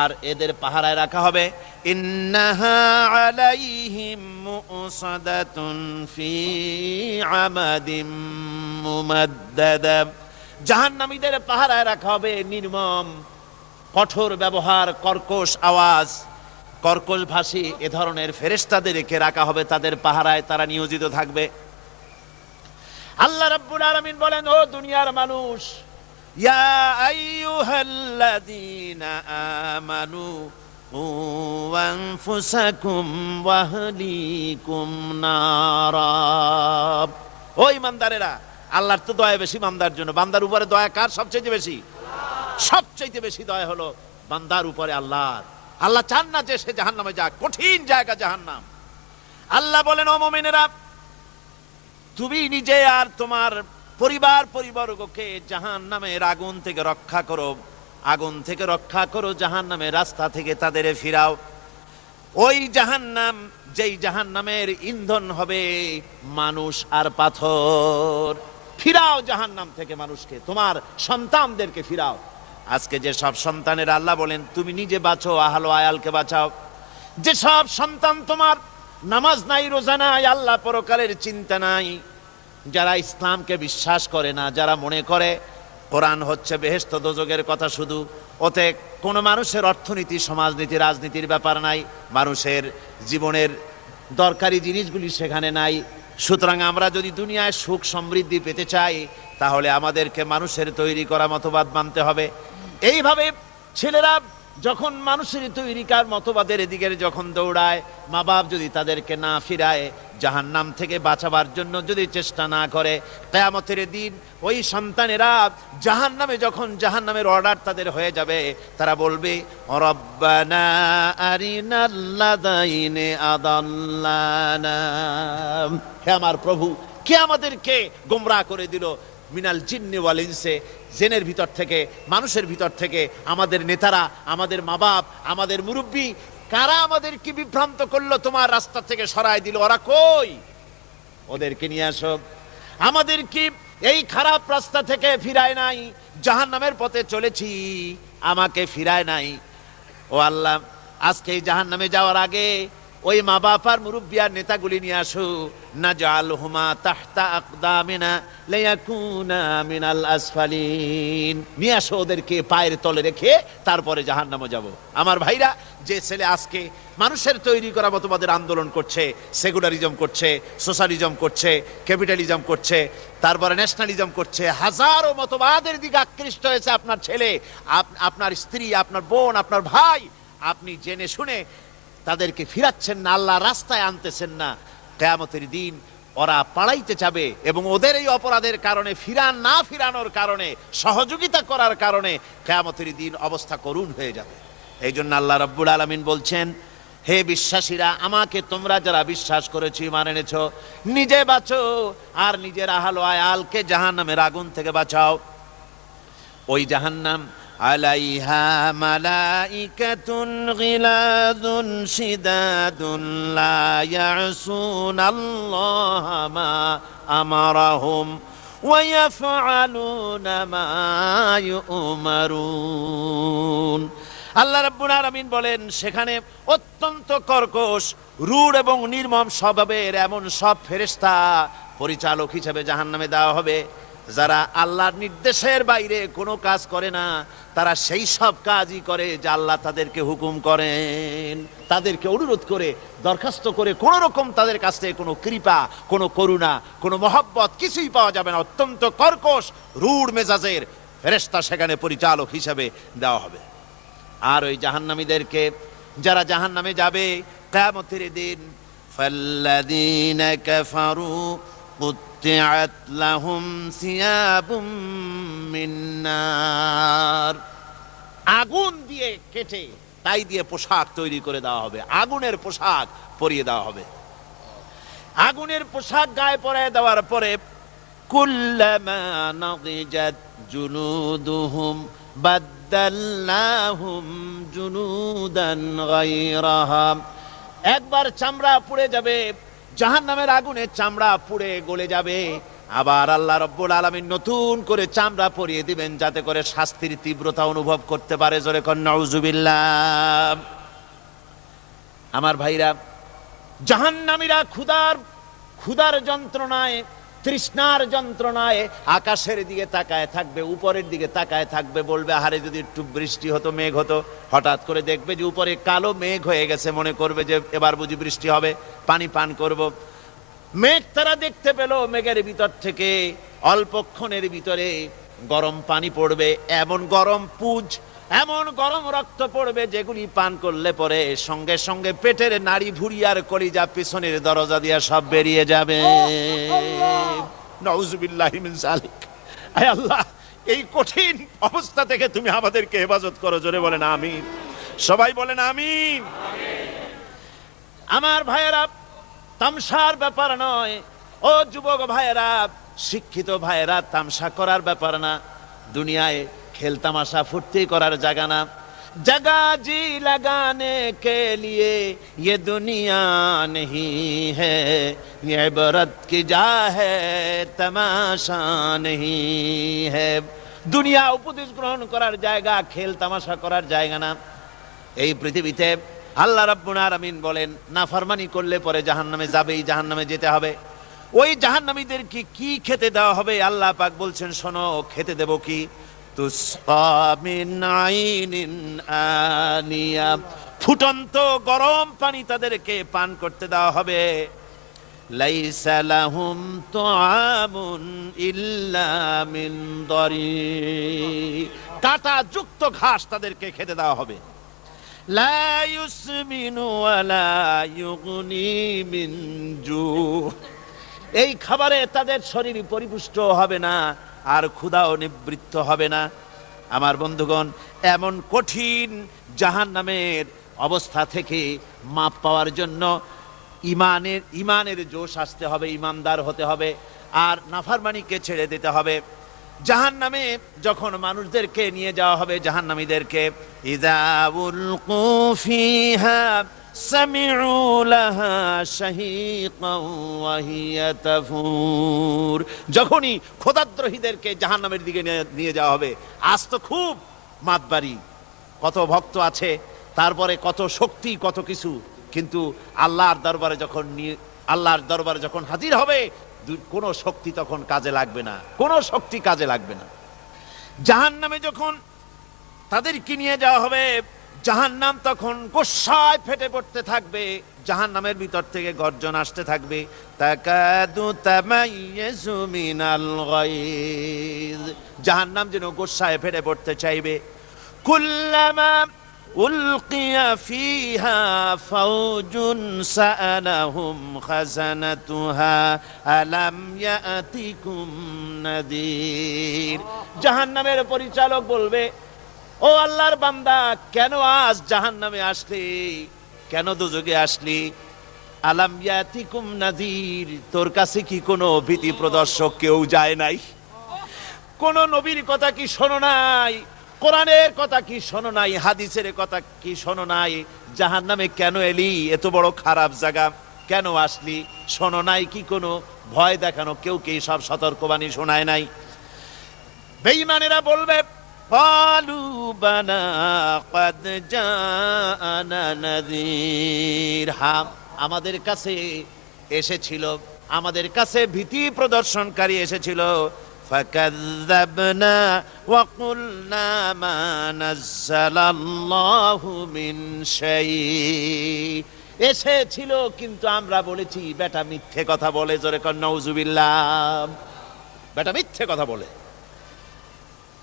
আর এদের পাহারায় রাখা হবে ইন্নাহা আলাইহিম মুসাদাতুন ফি আমাদিম মুমাদ্দাদা। জাহান্নামীদের পাহারায় রাখা হবে নির্মম, কঠোর ব্যবহার, কর্কশ আওয়াজ, কর্কশ ভাষী এ ধরনের ফেরেশতাদেরকে রাখা হবে তাদের পাহারায়, তারা নিয়োজিত থাকবে। আল্লাহ রাব্বুল আলামিন বলেন, ও দুনিয়ার মানুষ, ইয়া আইয়ুহাল্লাযীনা আমানু কু আনফুসাকুম ওয়া আহলিকুম নারা। ও ঈমানদারেরা, আল্লাহর তো দয়া বেশি বান্দার জন্য। বান্দার উপরে দয়া কার সবচেয়ে বেশি? সবচেয়ে বেশি দয়া হলো বান্দার উপরে আল্লাহর। আল্লাহ চান না যে সে জাহান্নামে যাক, কঠিন জায়গা জাহান্নাম। আল্লাহ বলেন, ও মুমিনেরা, তুমি নিজে আর তোমার পরিবার পরিবর্গকে জাহান্নামের আগুন থেকে রক্ষা করো, আগুন থেকে রক্ষা করো, জাহান্নামের রাস্তা থেকে তাদের ফিরাও। ওই জাহান্নাম, যেই জাহান্নামের ইন্ধন হবে মানুষ আর পাথর। ফিরাও জাহান্নাম থেকে মানুষকে, তোমার সন্তানদেরকে ফিরাও। আজকে যে সব সন্তানের আল্লাহ বলেন তুমি নিজে বাঁচো, আহলো আয়ালকে বাঁচাও। যে সব সন্তান তোমার নামাজ নাই, রোজা নাই, আল্লাহ পরকালের চিন্তা নাই, যারা ইসলামকে বিশ্বাস করে না, যারা মনে করে কোরআন হচ্ছে বেহেশত দোজখের কথা শুধু, ওতে কোনো মানুষের অর্থনীতি, সমাজনীতি, রাজনীতির ব্যাপার নাই, মানুষের জীবনের দরকারি জিনিসগুলি সেখানে নাই। সুতরাং আমরা যদি দুনিয়ায় সুখ সমৃদ্ধি পেতে চাই, তাহলে আমাদেরকে মানুষের তৈরি করা মতবাদ মানতে হবে। এইভাবে ছেলেরা যখন মানুষের তৈরিকার মতবাদের দিকে যখন দৌড়ায়, মা বাপ যদি তাদেরকে না ফিরায়, জাহান্নাম থেকে বাঁচাবার জন্য যদি চেষ্টা না করে, কিয়ামতের দিন ওই সন্তানেরা জাহান্নামে, যখন জাহান্নামের অর্ডার তাদের হয়ে যাবে, তারা বলবে, রব্বানা আরিনাল্লাযাইনি আদাল্লানা, হে আমার প্রভু, কে আমাদেরকে গোমরাহ করে দিল, মিনাল জিন্নি ওয়াল ইনসে, জেনের ভিতর থেকে, মানুষের ভিতর থেকে, আমাদের নেতারা, আমাদের মা বাপ, আমাদের মুরব্বী, কারা আমাদেরকে বিভ্রান্ত করলো, তোমার রাস্তা থেকে সরায় দিল, ওরা কই? ওদেরকে নিয়ে আসো। আমাদেরকে এই খারাপ রাস্তা থেকে ফিরায় নাই, জাহান্নামের পথে চলেছি, আমাকে ফিরায় নাই। ও আল্লাহ, আজকে এই জাহান্নামে যাওয়ার আগে ওই মা বাপ আর মুরব্বী আর নেতাগুলি নিয়ে আসো। নাজআলহুমা তাহতা আকদামিনা লিয়াকুনা মিনাল আসফালিন, নিয়ে আসো ওদেরকে পায়ের তলে রেখে, তারপরে জাহান্নামে যাব। আমার ভাইরা, যে ছেলে আজকে মানুষের তৈরি করা মতবাদের আন্দোলন করছে, সেকুলারিজম করছে, সোশ্যালিজম করছে, ক্যাপিটালিজম করছে, তারপরে ন্যাশনালিজম করছে, হাজারো মতবাদের দিকে আকৃষ্ট হয়েছে আপনার ছেলে, আপনার স্ত্রী, আপনার বোন, আপনার ভাই, আপনি জেনে শুনে তাদেরকে ফিরাচ্ছেন না, আল্লাহ রাস্তায় আনতেছেন না। কিয়ামতের দিন ওরা পালাইতে যাবে, এবং ওদের এই অপরাধের কারণে, না ফিরানোর কারণে, সহযোগিতা করার কারণে কিয়ামতের দিন অবস্থা করুণ হয়ে যাবে। এই জন্য আল্লাহ রাব্বুল আলামিন বলছেন, হে বিশ্বাসীরা, আমাকে তোমরা যারা বিশ্বাস করেছো, ঈমান এনেছো, নিজে বাঁচো আর নিজের আহলো আয়ালকে জাহান্নামের আগুন থেকে বাঁচাও। ওই জাহান্নাম আলাইহা মালাইকাতুন গিলাযুন শিদাদুন লা ইয়াসুনাল্লাহা মা আমারাহুম ওয়া ইয়াফআলুনা মা ইউমারুন। আল্লাহ রাব্বুল আলামিন বলেন, সেখানে অত্যন্ত কর্কশ, রূঢ় এবং নির্মম স্বভাবের এমন সব ফেরেশতা পরিচালক হিসেবে জাহান্নামে দেওয়া হবে, যারা আল্লাহর নির্দেশের বাইরে কোনো কাজ করে না, তারা সেই সব কাজই করে যা আল্লাহ তাদেরকে হুকুম করেন। তাদেরকে অনুরোধ করে, দরখাস্ত করে কোন রকম তাদের কাছ থেকে কোনো কৃপা, কোনো করুণা, কোনো মহব্বত কিছুই পাওয়া যাবে না। অত্যন্ত কর্কশ, রূঢ় মেজাজের ফেরেশতা সেখানে পরিচালক হিসেবে দেওয়া হবে। আর ওই জাহান্নামীদেরকে, যারা জাহান্নামে যাবে কিয়ামতের দিন, ফাল্লাযীনা কাফারু কুত্তিআত লাহুম সিয়াবুম মিন নার, আগুন দিয়ে কেটে তাই দিয়ে পোশাক তৈরি করে দেওয়া হবে, আগুনের পোশাক পরিয়ে দেওয়া হবে। আগুনের পোশাক গায়ে পরায় দেওয়ার পরে, কুল্লামা নাদিজাত জুনুদুহুম বাদদালনাহুম জুনুদান গায়রাহা, একবার চামড়া পুড়ে যাবে, জাহান্নামের আগুনে চামড়া পুড়ে গলে যাবে, আবার আল্লাহ রাব্বুল আলামিন নতুন করে চামড়া পরিয়ে দিবেন, যাতে করে শাস্তির তীব্রতা অনুভব করতে পারে। জোরে কোন নাউজুবিল্লাহ। আমার ভাইরা, জাহান্নামীরা ক্ষুধার যন্ত্রণায়, তৃষ্ণার যন্ত্রণায় আকাশের দিকে তাকায় থাকবে, উপরের দিকে তাকায় থাকবে, বলবে, আহারে যদি একটু বৃষ্টি হতো, মেঘ হতো। হঠাৎ করে দেখবে যে উপরে কালো মেঘ হয়ে গেছে, মনে করবে যে এবার বুঝি বৃষ্টি হবে, পানি পান করব। মেঘ তারা দেখতে পেল, মেঘের ভিতর থেকে অল্পক্ষণের ভিতরে গরম পানি পড়বে, এমন গরম পুঁজ, এমন গরম রক্ত পড়বে, যেগুলি পান করলে পরে সঙ্গে সঙ্গে পেটের নাড়ি, ভুঁড়ি আর কলিজা পিছনের দরজা দিয়া সব বেরিয়ে যাবে। নাউজুবিল্লাহি মিন যালিক। আয় আল্লাহ, এই কঠিন অবস্থা থেকে তুমি আমাদেরকে হেফাজত করো। জোরে বলেন আমিন। সবাই বলেন আমিন। আমার ভাইয়েরা, তামসার ব্যাপার নয়। ও যুবক ভাইয়েরা, শিক্ষিত ভাইয়েরা, তামসা করার ব্যাপার না। দুনিয়ায় খেল তামাশা ফুর্তি করার জায়গা না। जगह जी लगाने के लिए ये दुनिया नहीं है, ये इबरत की जा है तमाशा नहीं है। দুনিয়া উপদেশ গ্রহণ করার জায়গা, খেল তামাশা করার জায়গা না। এই পৃথিবীতে আল্লাহ রাব্বুল আলামিন বলেন, নাফরমানি করলে পরে জাহান্নামে যাবেই, জাহান্নামে যেতে হবে। ওই জাহান্নামীদেরকে কি খেতে দেওয়া হবে? আল্লাহ পাক বলছেন, শোনো, খেতে দেব কি? তুসকা মিন আইনিন আনিয়া, ফুটন্ত গরম পানি তাদেরকে পান করতে দেওয়া হবে। লাইসা লাহুম তুআমুন ইল্লা মিন দারি, কাঁটা যুক্ত ঘাস তাদেরকে খেতে দেওয়া হবে। লা ইউসমিনু ওয়ালা ইউগনি মিন জু, এই খাবারে তাদের শরীর পরিপুষ্ট হবে না, আর ক্ষুধাও নিবৃত্ত হবে না। আমার বন্ধুগণ, এমন কঠিন জাহান্নামের অবস্থা থেকে মাপ পাওয়ার জন্য ইমানের জোশ আসতে হবে, ইমানদার হতে হবে, আর নাফরমানিকে ছেড়ে দিতে হবে। জাহান্নামে যখন মানুষদেরকে নিয়ে যাওয়া হবে, জাহান্নামীদেরকে, ইযা উলকু ফিহা সামিউ লাহা শাহীকান ওয়া হিয়া তাফুর, যখনই খোদাদ্রোহীদেরকে জাহান্নামের দিকে নিয়ে যাওয়া হবে, আজ তো খুব মাতবাড়ি, কত ভক্ত আছে, তারপরে কত শক্তি, কত কিছু, কিন্তু আল্লাহর দরবারে যখন হাজির হবে, কোনো শক্তি তখন কাজে লাগবে না, কোনো শক্তি কাজে লাগবে না। জাহান্নামে যখন তাদেরকে নিয়ে যাওয়া হবে, জাহান্নাম তখন গোসায় ফেটে পড়তে থাকবে, জাহান্নামের ভিতর থেকে গর্জন আসতে থাকবে, তাকাদু তামাইয়াজু মিনাল গায়জ, জাহান্নাম যেন গোসায় ফেটে পড়তে চাইবে। কুল্লামা উলকিয়া ফিহা ফাওজুন সাআলাহুম খাজানাতুহা আলাম ইয়াতিকুম নাদির, জাহান্নামের পরিচালক বলবে, ও আল্লাহর বান্দা, কেন আজ জাহান্নামে আসলি, কেন দোজখে আসলি? আলাম ইয়াতিকুম নাদির, তোর কাছে কি কোনো ভীতি প্রদর্শক কেউ যায় নাই? কোন নবীর কথা কি শোনো নাই? কোরআনের কথা কি শোনো নাই? হাদিসের কথা কি শোনো নাই? জাহান্নামে কেন এলি? এত বড় খারাপ জায়গা কেন আসলি? শোনো নাই কি? কোনো ভয় দেখানো কেউ কে সব সতর্কবাণী শোনায় নাই? বেঈমানেরা বলবে, ক্বালু বালা ক্বাদ জাআনা নাযীর, হ্যাঁ, আমাদের কাছে এসেছিল, আমাদের কাছে ভীতি প্রদর্শনকারী এসেছিল। ফাকাযযাবনা ওয়া কুলনা মা নাযালাল্লাহু মিন শাই, এসেছিল কিন্তু আমরা বলেছি বেটা মিথ্যে কথা বলে। জোরে কর নাউযুবিল্লাহ। বেটা মিথ্যে কথা বলে।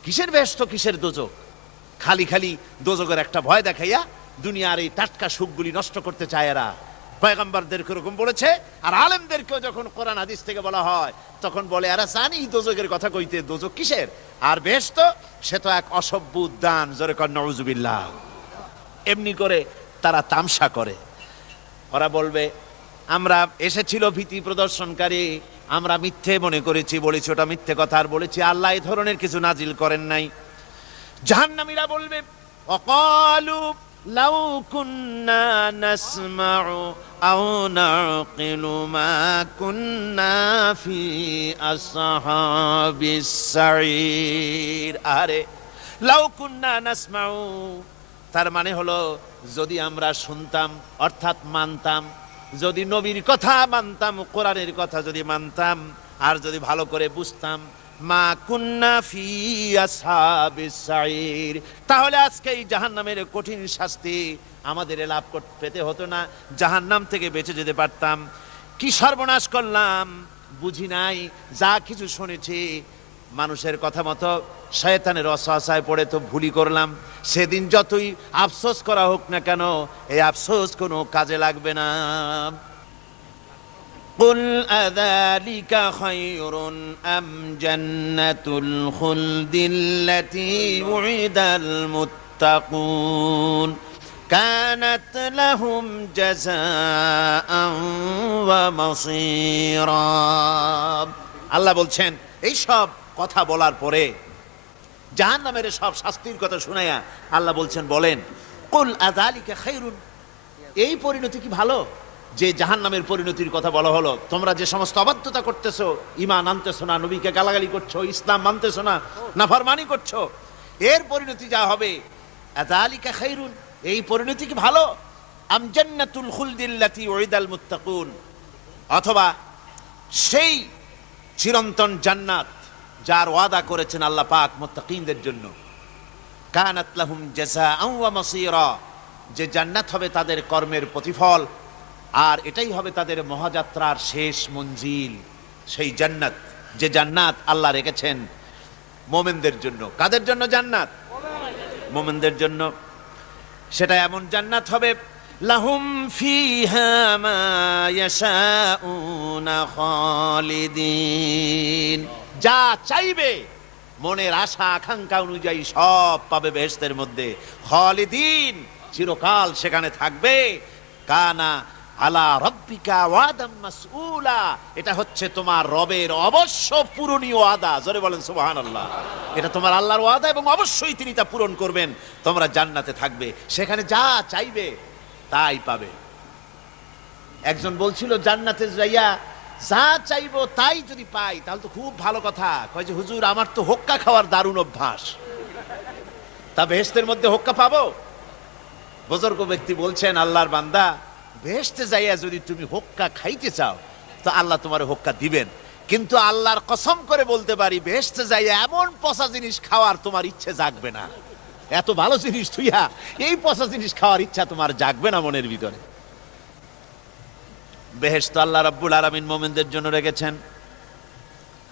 কিসের বেহেশত, কিসের দোজখ? খালি খালি দোজখের একটা ভয় দেখাইয়া দুনিয়ার এই টাটকা সুখগুলি নষ্ট করতে চায় এরা। পয়গম্বরদেরকে এরকম বলেছে, আর আলেমদেরকেও যখন কোরআন হাদিস থেকে বলা হয় তখন বলে, এরা জানি দোজখের কথা কইতে, দোজখ কিসের, আর বেহেশত সে তো এক অসভ্য উদ্যান। জোরে কর নাউযুবিল্লাহ। এমনি করে তারা তামসা করে। ওরা বলবে, আমরা এসেছিল ভীতি প্রদর্শনকারী, আমরা মিথ্যে মনে করেছি, বলেছি ওটা মিথ্যে কথা, আর বলেছি আল্লাহ এই ধরনের কিছু নাজিল করেন নাই। জাহান্নামীরা বলবে, ওয়াকালু লাউ কুন্না নাসমাউ আও নাকিলু মা কুন্না ফি আসহাবিস সাঈর, আরে লাউ কুন্না নাসমাউ, তার মানে হলো যদি আমরা শুনতাম, অর্থাৎ মানতাম, যদি নবীর কথা মানতাম, কোরআনের কথা যদি মানতাম, আর যদি ভালো করে বুঝতাম, মা কুন্না ফি আসহাবিস সাঈর, তাহলে আজকে এই জাহান্নামের কঠিন শাস্তি আমাদের লাভ পেতে হতো না, জাহান্নাম থেকে বেঁচে যেতে পারতাম। কি সর্বনাশ করলাম, বুঝি নাই, যা কিছু শুনেছি মানুষের কথা মতো শয়তানের ওয়াসওয়াসায় পড়ে তো ভুলই করলাম। সেদিন যতই আফসোস করা হোক না কেন, এই আফসোস কোনো কাজে লাগবে না। কুল আযালিকা খায়রুন আম জান্নাতুল খুলদিল্লাতী উইদাল মুত্তাকুন, কানাত লাহুম জাযাআন ওয়া মাসীরা। আল্লাহ বলছেন এই সব কথা বলার পরে, জাহান্নামের সব শাস্তির কথা শুনাইয়া আল্লাহ বলছেন, বলেন কুল আযালিকা খায়রুন, এই পরিণতি কি ভালো? যে জাহান্নামের পরিণতির কথা বলা হলো, তোমরা যে সমস্ত অবাধ্যতা করতেছো, ঈমান আনতেছো না, নবীকে গালাগালি করছো, ইসলাম মানতেছো না, নাফরমানি করছো, এর পরিণতি যা হবে, আযালিকা খায়রুন, এই পরিণতি কি ভালো? আম জান্নাতুল খুলদিল্লাতী উইদাল মুত্তাকুন, অথবা সেই চিরন্তন জান্নাত যার ওয়াদা করেছেন আল্লাহ পাক মুত্তাকিনদের জন্য। কানাত লাহুম জাযাআন ওয়া মাসীরা, যে জান্নাত হবে তাদের কর্মের প্রতিফল, আর এটাই হবে তাদের মহাযাত্রার শেষ মঞ্জিল। সেই জান্নাত, যে জান্নাত আল্লাহ রেখেছেন মুমিনদের জন্য। কাদের জন্য জান্নাত? মুমিনদের জন্য। সেটা এমন জান্নাত হবে, লাহুম ফিহা মা ইয়াশাউনা খালিদিন, যা চাইবে মনের আশা আকাঙ্ক্ষা অনুযায়ী সব পাবে বেহেশতের মধ্যে। খালিদিন, চিরকাল সেখানে থাকবে। কানা আলা রব্বিকা ওয়াদাম মাসউলা, এটা হচ্ছে তোমার রবের অবশ্য পূরণীয় ওয়াদা। জোরে বলেন সুবহানাল্লাহ। এটা তোমার আল্লাহর ওয়াদা এবং অবশ্যই তিনি তা পূরণ করবেন। তোমরা জান্নাতে থাকবে, সেখানে যা চাইবে তাই পাবে। একজন বলছিল জান্নাতে যাইয়া যা চাইবো তাই যদি পাই তাহলে তো খুব ভালো কথা। কয় যে হুজুর, আমার তো হোক্কা খাওয়ার দারুণ অভ্যাস, তা বেহেশতের মধ্যে হোক্কা পাবো? বুজুর্গ ব্যক্তি বলছেন, আল্লাহর বান্দা, বেহেশতে যাইয়া যদি তুমি হোক্কা খাইতে চাও তো আল্লাহ তোমার হোক্কা দিবেন, কিন্তু আল্লাহর কসম করে বলতে পারি, বেহেশতে যাইয়া এমন পচা জিনিস খাওয়ার তোমার ইচ্ছে জাগবে না। এত ভালো জিনিস তুইয়া এই পচা জিনিস খাওয়ার ইচ্ছা তোমার জাগবে না মনের ভিতরে। বেহেশত আল্লাহ রাব্বুল আলামিন মুমিনদের জন্য রেখেছেন।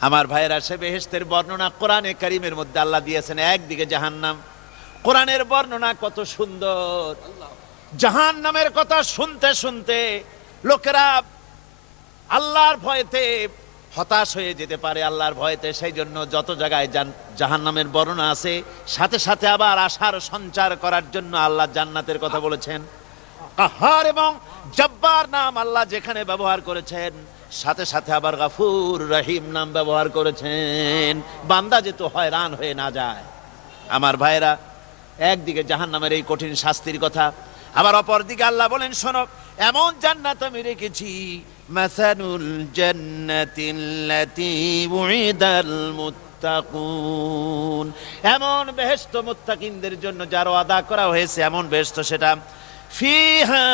আমার ভাইয়েরা, সে বেহেশতের বর্ণনা কোরআনে কারীমের মধ্যে আল্লাহ দিয়েছেন। একদিকে জাহান্নাম, কোরআনের বর্ণনা কত সুন্দর। জাহান্নামের কথা শুনতে শুনতে লোকেরা আল্লাহর ভয়েতে হতাশ হয়ে যেতে পারে, আল্লাহর ভয়েতে। সেই জন্য যত জায়গায় জাহান্নামের বর্ণনা আছে, সাথে সাথে আবার আশার সঞ্চার করার জন্য আল্লাহ জান্নাতের কথা বলেছেন। কাহার এবং জব্বার নাম আল্লাহ যেখানে ব্যবহার করেছেন, সাথে সাথে আবার গাফুর রহিম নাম ব্যবহার করেছেন, বান্দা যেত হয়রান হয়ে না যায়। আমার ভাইরা, একদিকে জাহান্নামের এই কঠিন শাস্তির কথা, আবার অপর দিকে আল্লাহ বলেন, শোনো, এমন জান্নাত আমি রেখেছি, মাসানুল জান্নাতিল্লাতী উইদাল মুত্তাকুন, এমন বেহেশত মুত্তাকিনদের জন্য যার ওয়াদা করা হয়েছে, এমন বেহেশত সেটা, ফিহা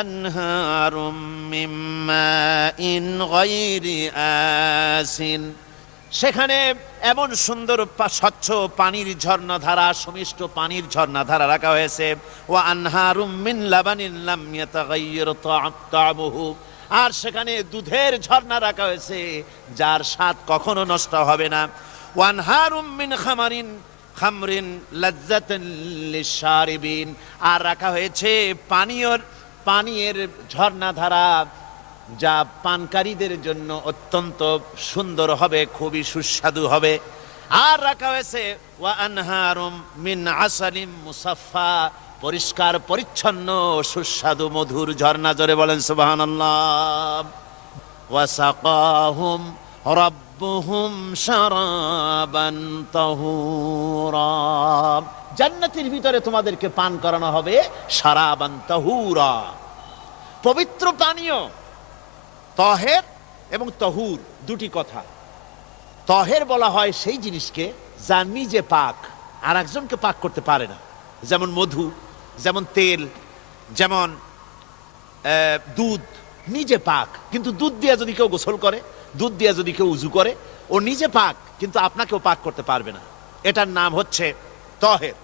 আনহারুম মিন মাইন গায়রি আসিন, সেখানে এমন সুন্দর স্বচ্ছ পানির ঝর্ণাধারা, সুমিষ্ট পানির ঝর্ণাধারা রাখা হয়েছে। ওয়া আনহারুম মিন লাবানিন লাম ইয়াতাগায়্যার তা'মুহু, আর সেখানে দুধের ঝর্ণা রাখা হয়েছে যার স্বাদ কখনো নষ্ট হবে না। ওয়া আনহারুম মিন খামরিন লাজ্জাতান লিশারিবিন, আর রাখা হয়েছে পানীয়ের ঝর্ণাধারা যা পানকারীদের জন্য অত্যন্ত সুন্দর হবে, খুবই সুস্বাদু হবে। আর রাখা হয়েছে ওয়া আনহারুম মিন আসালিম মুসাফফা, পরিষ্কার পরিচ্ছন্ন সুস্বাদু মধুর ঝর্ণা। জোরে বলেন সুবহানাল্লাহ। ওয়া সাকাহুম রাব্বুহুম শারাবান তাহুরা, জান্নাতের ভিতরে তোমাদেরকে পান করানো হবে শারাবান তাহুরা, পবিত্র পানীয়। তহের এবং তহুর দুটি কথা। তহের বলা হয় সেই জিনিসকে যা নিজে পাক, আর একজনকে পাক করতে পারে না, যেমন মধু, যেমন তেল, যেমন দুধ নিজে পাক, কিন্তু দুধ দিয়ে যদি কেউ গোসল করে, দুধ দিয়ে যদি কেউ উজু করে, ও নিজে পাক, কিন্তু আপনাকেও পাক করতে পারবে না। এটার নাম হচ্ছে তহের।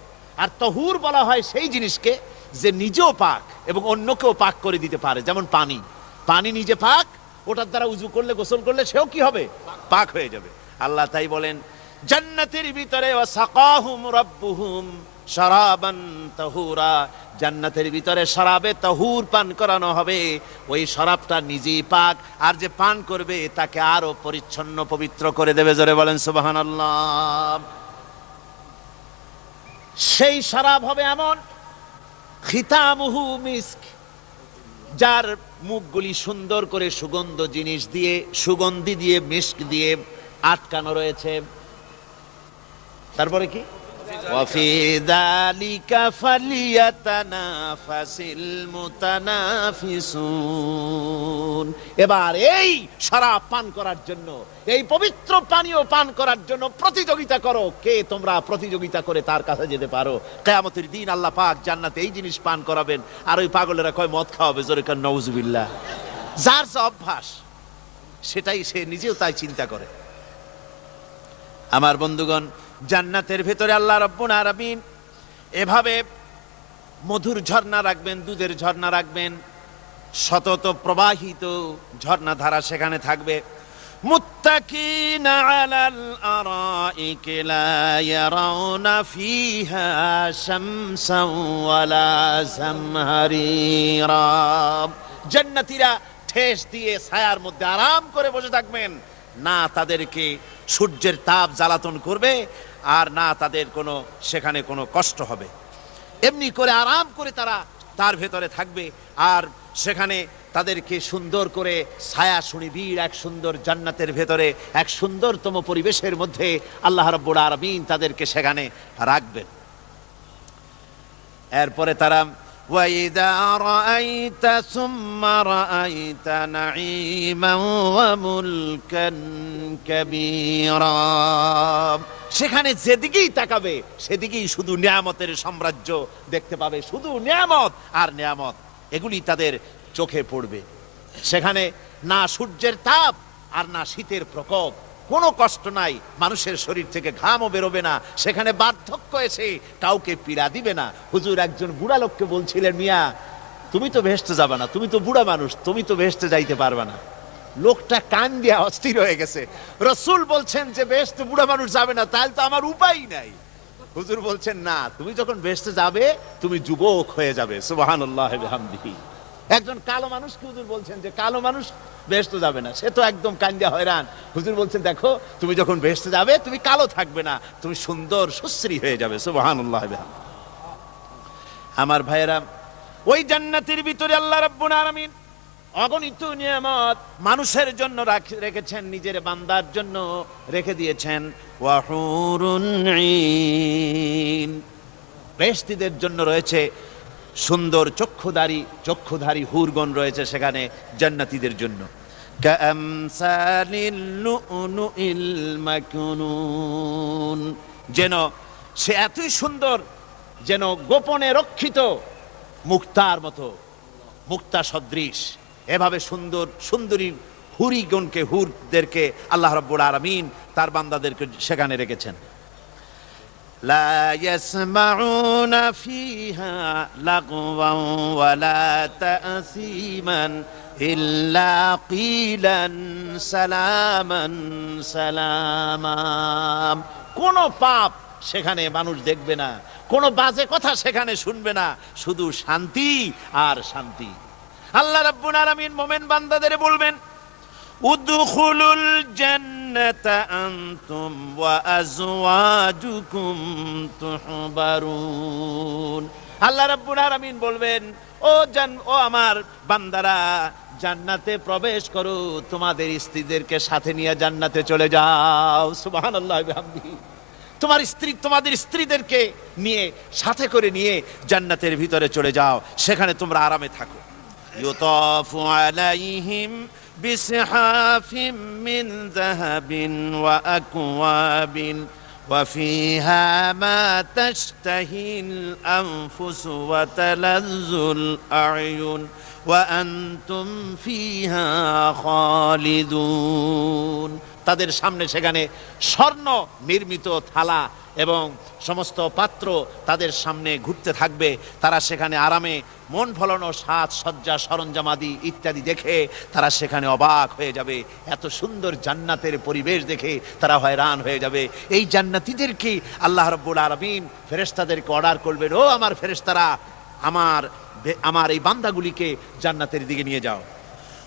আর তহুর বলা হয় সেই জিনিসকে যে নিজেও পাক এবং অন্যকেও পাক করে দিতে পারে, যেমন পানি। পানি নিজে পাক, ওটার দ্বারা উজু করলে, গোসল করলে সেও কি হবে? পাক হয়ে যাবে। আল্লাহ তাই বলেন, জান্নাতের ভিতরে ওয়াসাকাহুম রাব্বুহুম শারাবান তাহুরা, জান্নাতের ভিতরে শরাবে তাহুর পান করানো হবে। ওই শরাবটা নিজেই পাক, আর যে পান করবে তাকে আরো পরিচ্ছন্ন পবিত্র করে দেবে। জোরে বলেন সুবহানাল্লাহ। সেই শরাব হবে এমন খিতামুহু মিস্ক, যার মুখগুলি সুন্দর করে সুগন্ধ জিনিস দিয়ে, সুগন্ধি দিয়ে, মিস্ক দিয়ে আটকানো রয়েছে। তারপরে কি? ওয়াফি যালিকা ফালিয়াতানাফাসিল মুতানাফিসুন। এবার এই শরাব পান করার জন্য, এই পবিত্র পানীয় পান করার জন্য প্রতিযোগিতা করো, কে তোমরা প্রতিযোগিতা করে তার কাছে যেতে পারো। কিয়ামতের দিন আল্লাহ পাক জান্নাতে এই জিনিস পান করাবেন, আর ওই পাগলেরা কয় মদ খাওয়াবে, জোরে কান নাউজুবিল্লাহ। যার যা অভ্যাস সেটাই সে নিজেও তাই চিন্তা করে। আমার বন্ধুগণ, জান্নাতের ভেতরে আল্লাহ রাব্বুল আলামিন এভাবে মধুর ঝর্ণা রাখবেন, দুধের ঝর্ণা রাখবেন, সতত প্রবাহিত ঝর্ণা ধারা সেখানে থাকবে। মুত্তাকিনা আলাল আরাইকি লা ইয়ারাউনা ফিহা শামসান ওয়ালা জামহারিরা। জান্নাতীরা ঠেস দিয়ে ছায়ার মধ্যে আরাম করে বসে থাকবেন, না তাদেরকে সূর্যের তাপ জ্বালাতন করবে, আর না তাদের কোনো সেখানে কোনো কষ্ট হবে। এমনি করে আরাম করে তারা তার ভেতরে থাকবে, আর সেখানে তাদেরকে সুন্দর করে ছায়া সুনিবিড় এক সুন্দর জান্নাতের ভেতরে এক সুন্দরতম পরিবেশের মধ্যে আল্লাহ রাব্বুল আলামিন তাদেরকে সেখানে রাখবেন। এরপরে তারা وَإِذَا رَأَيْتَ ثُمَّ رَأَيْتَ نَعِيمًا وَمُلْكًا كَبِيرًا। সেখানে যেদিকেই তাকাবে সেদিকেই শুধু নিয়ামতের সাম্রাজ্য দেখতে পাবে, শুধু নিয়ামত আর নিয়ামত, এগুলি তাদের চোখে পড়বে। সেখানে না সূর্যের তাপ আর না শীতের প্রকোপ, কোনো কষ্ট নাই, মানুষের শরীর থেকে ঘামও বেরোবে না, সেখানে বার্ধক্য এসে কাউকে পীড়া দিবে না। হুজুর একজন বুড়া লোককে বলছিলেন, মিয়া তুমি তো ভেস্তে যাবে না, তুমি তো বুড়া মানুষ, তুমি তো ভেস্তে যাইতে পারবে না। লোকটা কান দিয়া অস্থির হয়ে গেছে। রাসূল বলছেন যে ভেস্তে বুড়া মানুষ যাবে না, তাহলে তো আমার উপায় নাই। হুজুর বলছেন না, তুমি যখন ভেস্তে যাবে তুমি যুবক হয়ে যাবে। সুবহানাল্লাহ বিহামদিহি। একজন কালো মানুষকে হুজুর বলছেন যে কালো মানুষ বেহেশতে যাবে না, সে তো একদম কান্দিয়া হয়রান। হুজুর বলছেন দেখো তুমি যখন বেহেশতে যাবে তুমি কালো থাকবে না, তুমি সুন্দর সুশ্রী হয়ে যাবে। সুবহানাল্লাহ। আমার ভাইয়েরা, ওই জান্নাতের ভিতরে আল্লাহ রাব্বুল আলামিন অগণিত নিয়ামত মানুষের জন্য রেখেছেন, নিজের বান্দার জন্য রেখে দিয়েছেন। ওয়া হুরুন ঈন, বেহেশতীদের জন্য রয়েছে সুন্দর চক্ষুধারী হুরগণ রয়েছে সেখানে জান্নাতীদের জন্য। কামসালিল লুউলুইল মাকনুন, যেন সে এতই সুন্দর, যেন গোপনে রক্ষিত মুক্তার মতো, মুক্তা সদৃশ। এভাবে সুন্দর সুন্দরী হুরিগণকে, হুরদেরকে আল্লাহ রাব্বুল আলামিন তার বান্দাদেরকে সেখানে রেখেছেন। لا يسمعون فيها لغوا ولا تأثيما إلا قيلا سلاما سلاما। কোনো পাপ সেখানে মানুষ দেখবে না, কোনো বাজে কথা সেখানে শুনবে না, শুধু শান্তি আর শান্তি। আল্লাহ রাব্বুল আলামিন মুমিন বান্দাদের বলবেন, উদখুলুল জান্নাতা আনতুম ওয়া আজওয়াজুকুম তুহবারুন। আল্লাহ রাব্বুল আলামিন বলবেন, ও আমার বান্দারা, জান্নাতে প্রবেশ করো, তোমাদের স্ত্রীদেরকে সাথে নিয়ে জান্নাতে চলে যাও। সুবহানাল্লাহ বিহামদিহি। তোমার স্ত্রী, তোমাদের স্ত্রীদেরকে নিয়ে, সাথে করে নিয়ে জান্নাতের ভিতরে চলে যাও, সেখানে তোমরা আরামে থাকো। ইউতাফু আলাইহিম بسحاف من ذهب وأكواب وفيها ما تشتهي الأنفس وتلذ الأعين وأنتم فيها خالدون। তাদের সামনে সেখানে স্বর্ণ নির্মিত থালা এবং সমস্ত পাত্র তাদের সামনে ঘুরতে থাকবে। তারা সেখানে আরামে মন ভোলানো সাজ সজ্জা সরঞ্জামাদি ইত্যাদি দেখে তারা সেখানে অবাক হয়ে যাবে। এত সুন্দর জান্নাতের পরিবেশ দেখে তারা হয়রান হয়ে যাবে। এই জান্নাতীদেরকে আল্লাহ রাব্বুল আলামিন ফেরেশতাদেরকে অর্ডার করবেন, ও আমার ফেরেশতারা, আমার এই বান্দাগুলিকে জান্নাতের দিকে নিয়ে যাও।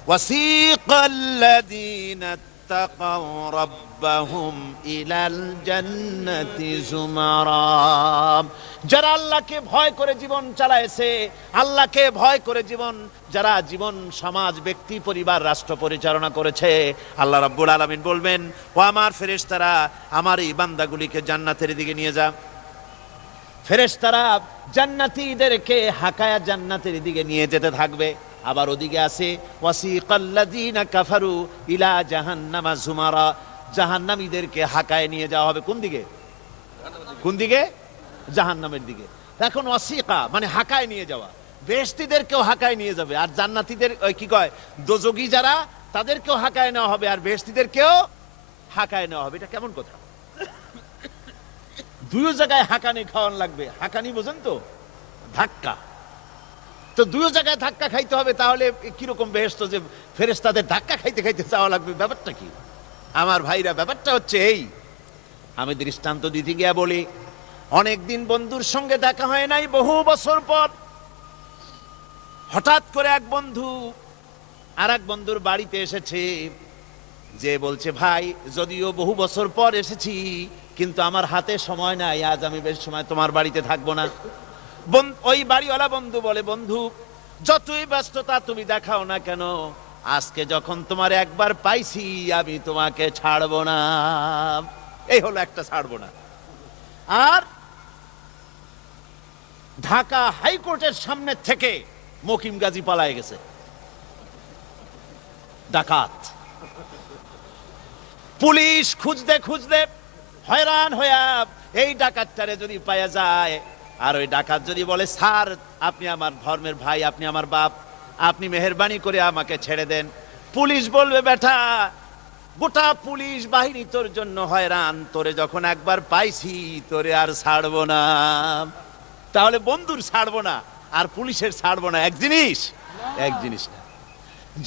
ওয়াসিকাল্লাযীনা اتقوا ربهم إلى الجنة زمرا। যারা আল্লাহকে ভয় করে জীবন চালায়ছে, আল্লাহকে ভয় করে যারা জীবন সমাজ ব্যক্তি পরিবার রাষ্ট্র পরিচালনা করেছে, আল্লাহ রাব্বুল আলামিন বলবেন, ও আমার ফেরেশতারা, আমার এই বান্দাগুলিকে জান্নাতের দিকে নিয়ে যা। ফেরেশতারা জান্নাতীদেরকে হাকায়া জান্নাতের দিকে নিয়ে যেতে থাকবে। আবার ওদিকে আছে ওয়াসিকাল্লাযীনা কাফারু ইলা জাহান্নামা যুমারা, জাহান্নামীদেরকে হাকায় নিয়ে যাওয়া হবে কোন দিকে? কোন দিকে? জাহান্নামের দিকে। এখন ওয়াসিকা মানে হাকায় নিয়ে যাওয়া, বেহেশতীদেরকেও হাকায় নিয়ে যাবে, আর জান্নাতীদের ওই কি কয় দোজখী যারা তাদেরকেও হাকায় নেওয়া হবে, আর বেহেশতীদেরকেও হাকায় নেওয়া হবে। এটা কেমন কথা? দুই জায়গায় হাকানি খাওয়ান লাগবে। হাকানি বোঝেন তো? ধাক্কা। তো দুই জায়গায় ধাক্কা খাইতে হবে, তাহলে কিরকম বেহেশত যে ফেরেশতাদের ধাক্কা খাইতে খাইতে যাওয়া লাগবে? ব্যাপারটা কি আমার ভাইরা? ব্যাপারটা হচ্ছে এই, আমি দৃষ্টান্ত দিতে গিয়া বলি, অনেকদিন বন্ধুর সঙ্গে দেখা হয় নাই, বহু বছর পর হঠাৎ করে এক বন্ধু আর এক বন্ধুর বাড়িতে এসেছে, যে বলছে, ভাই যদিও বহু বছর পর এসেছি, কিন্তু আমার হাতে সময় নাই, আজ আমি বেশ সময় তোমার বাড়িতে থাকবো না। ওই বাড়িওয়ালা বন্ধু বলে, বন্ধু যতই ব্যস্ততা তুমি দেখাও না কেন, আজকে যখন তোমার একবার পাইছি আমি তোমাকে ছাড়বো না। এই হলো একটা ছাড়বো না। আর ঢাকা হাইকোর্টের সামনে থেকে মকিম গাজী পালায় গেছে, ডাকাত। পুলিশ খুঁজতে খুঁজতে হয়রান হইয়া এই ডাকাতটারে যদি পাওয়া যায়, আর ওই ডাকাত যদি বলে, স্যার আপনি আমার ধর্মের ভাই, আপনি আমার বাপ, আপনি মেহেরবানি করে আমাকে ছেড়ে দেন, পুলিশ বলবে, বেটা গোটা পুলিশ বাহিনী তোর জন্য হয়রান, তোরে যখন একবার পাইছি তোরে আর ছাড়বো না। তাহলে বন্ধুর ছাড়বো না আর পুলিশের ছাড়বো না এক জিনিস? এক জিনিস না।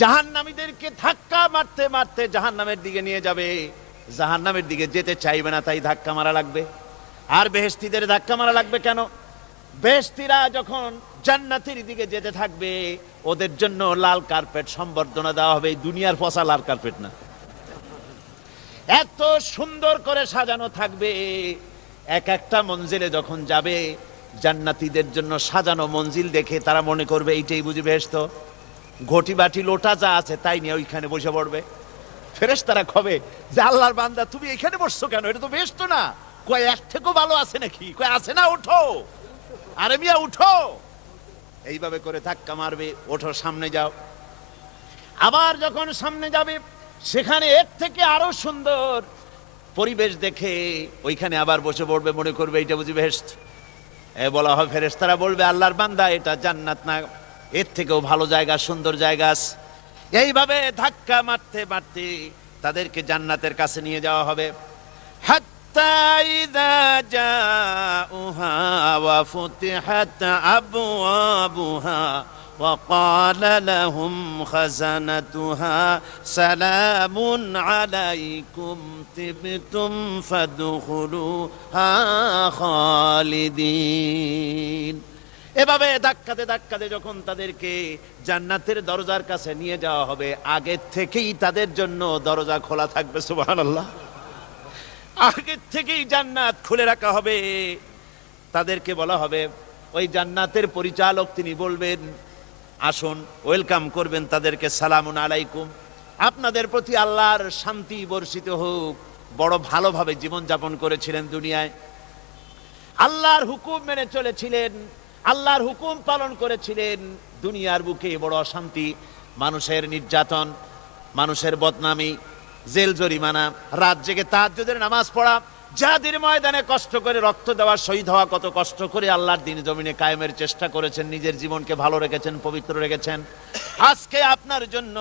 জাহান্নামীদেরকে ধাক্কা মারতে মারতে জাহান্নামের দিকে নিয়ে যাবে, জাহান্নামের দিকে যেতে চাইবে না, তাই ধাক্কা মারা লাগবে। আর বেহেশতীদের ধাক্কা মারা লাগবে কেন? বেহেশতীরা যখন জান্নাতের দিকে যেতে থাকবে, ওদের জন্য লাল কার্পেট সম্বর্ধনা দেওয়া হবে। দুনিয়ার পচা লাল কার্পেট না, এত সুন্দর করে সাজানো থাকবে। এক একটা মঞ্জিলে যখন যাবে, জান্নাতীদের জন্য সাজানো মঞ্জিল দেখে তারা মনে করবে এইটাই বুঝি বেহেশত। ঘটি বাটি লোটা যা আছে তাই নিয়ে ওইখানে বসে পড়বে। ফেরেশতারা কবে যে, আল্লাহর বান্দা তুমি এখানে বসছো কেন? এটা তো বেহেশত না। কয় এর থেকেও ভালো আছে নাকি? কয় আছে না, উঠো, আরে মিয়া উঠো। এইভাবে করে ধাক্কা মারবে, ওঠো সামনে যাও। আবার যখন সামনে যাবে, সেখানে এর থেকে আরো সুন্দর পরিবেশ দেখে ওইখানে আবার বসে পড়বে, মনে করবে এইটা বুঝি বেহেশত। বলা হয়, ফেরেশতারা বলবে, আল্লাহর বান্দা এটা জান্নাত না, এর থেকেও ভালো জায়গা, সুন্দর জায়গা আছে। এইভাবে ধাক্কা মারতে মারতে তাদেরকে জান্নাতের কাছে নিয়ে যাওয়া হবে। হাত্তা ইযা জাউহা ওয়া ফুতিহাত আবওয়াবুহা ওয়া ক্বালা লাহুম খাযানাতুহা সালামুন আলাইকুম তিবতুম ফাদখুলুহা খালিদিন। এভাবে ধাক্কাতে ধাক্কাতে যখন তাদেরকে জান্নাতের দরজার কাছে নিয়ে যাওয়া হবে, আগে থেকেই তাদের জন্য দরজা খোলা থাকবে। সুবহানাল্লাহ। আগে থেকেই জান্নাত খুলে রাখা হবে। তাদেরকে বলা হবে, ওই জান্নাতের পরিচালক তিনি বলবেন, আসুন, ওয়েলকাম করবেন তাদেরকে, সালামুন আলাইকুম, আপনাদের প্রতি আল্লাহর শান্তি বর্ষিত হোক। বড় ভালোভাবে জীবন যাপন করেছিলেন দুনিয়ায়, আল্লাহর হুকুম মেনে চলেছিলেন, আল্লাহর হুকুম পালন করেছিলেন। দুনিয়ার বুকে বড় অশান্তি, মানুষের নির্যাতন, মানুষের বদনামি, জেল জরিমানা, রাত জেগে তাহাজ্জুদের নামাজ পড়া, জিহাদের ময়দানে কষ্ট করে রক্ত দেওয়া, শহীদ হওয়া, কত কষ্ট করে আল্লাহর দ্বীন জমিনে কায়েমের চেষ্টা করেছেন, নিজের জীবনকে ভালো রেখেছেন, পবিত্র রেখেছেন। আজকে আপনার জন্য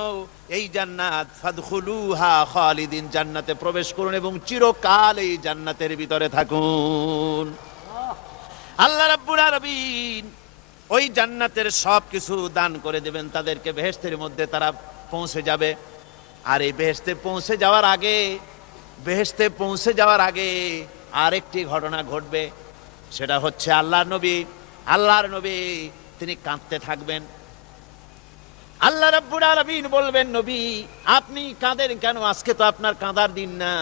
এই জান্নাত, ফাদখুলুহা খালিদিন, জান্নাতে প্রবেশ করুন এবং চিরকাল এই জান্নাতের ভিতরে থাকুন। আল্লাহ রাব্বুল আলামিন ওই জান্নাতের সবকিছু দান করে দেবেন তাদেরকে। বেহেশতের মধ্যে তারা পৌঁছে যাবে। আর এই বেহেশতে পৌঁছে যাওয়ার আগে আরেকটি ঘটনা ঘটবে। সেটা হচ্ছে আল্লাহর নবী তিনি কাঁদতে থাকবেন। আল্লাহ রাব্বুল আলামিন বলবেন, নবী আপনি কাঁদেন কেন? আজকে তো আপনার কাঁদার দিন না,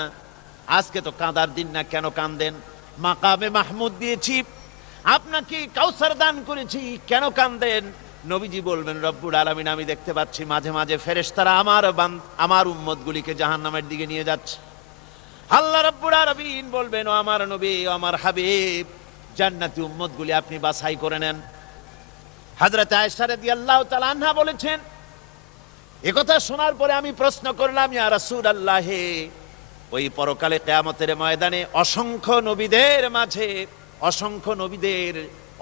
আজকে তো কাঁদার দিন না, কেন কাঁদেন? মাকামে মাহমুদ দিয়েছি, আপনাকে কাউসার দান করেছি, কেন কাঁদেন? নবীজি বলবেন, রব্বুল আলামিন আমি দেখতে পাচ্ছি মাঝে মাঝে ফেরেশতারা আমার উম্মতগুলিকে জাহান্নামের দিকে নিয়ে যাচ্ছে। আল্লাহ রাব্বুল আলামিন বলবেন, ও আমার নবী, ও আমার হাবিব, জান্নাতি উম্মতগুলি আপনি বাছাই করে নেন। হযরত আয়েশা রাদিয়াল্লাহু তাআলা আনহা বলেছেন, একথা শোনার পরে আমি প্রশ্ন করলাম, ইয়া রাসূলুল্লাহ, ওই পরকালে কিয়ামতের ময়দানে অসংখ্য নবীদের মাঝে, অসংখ্য নবীদের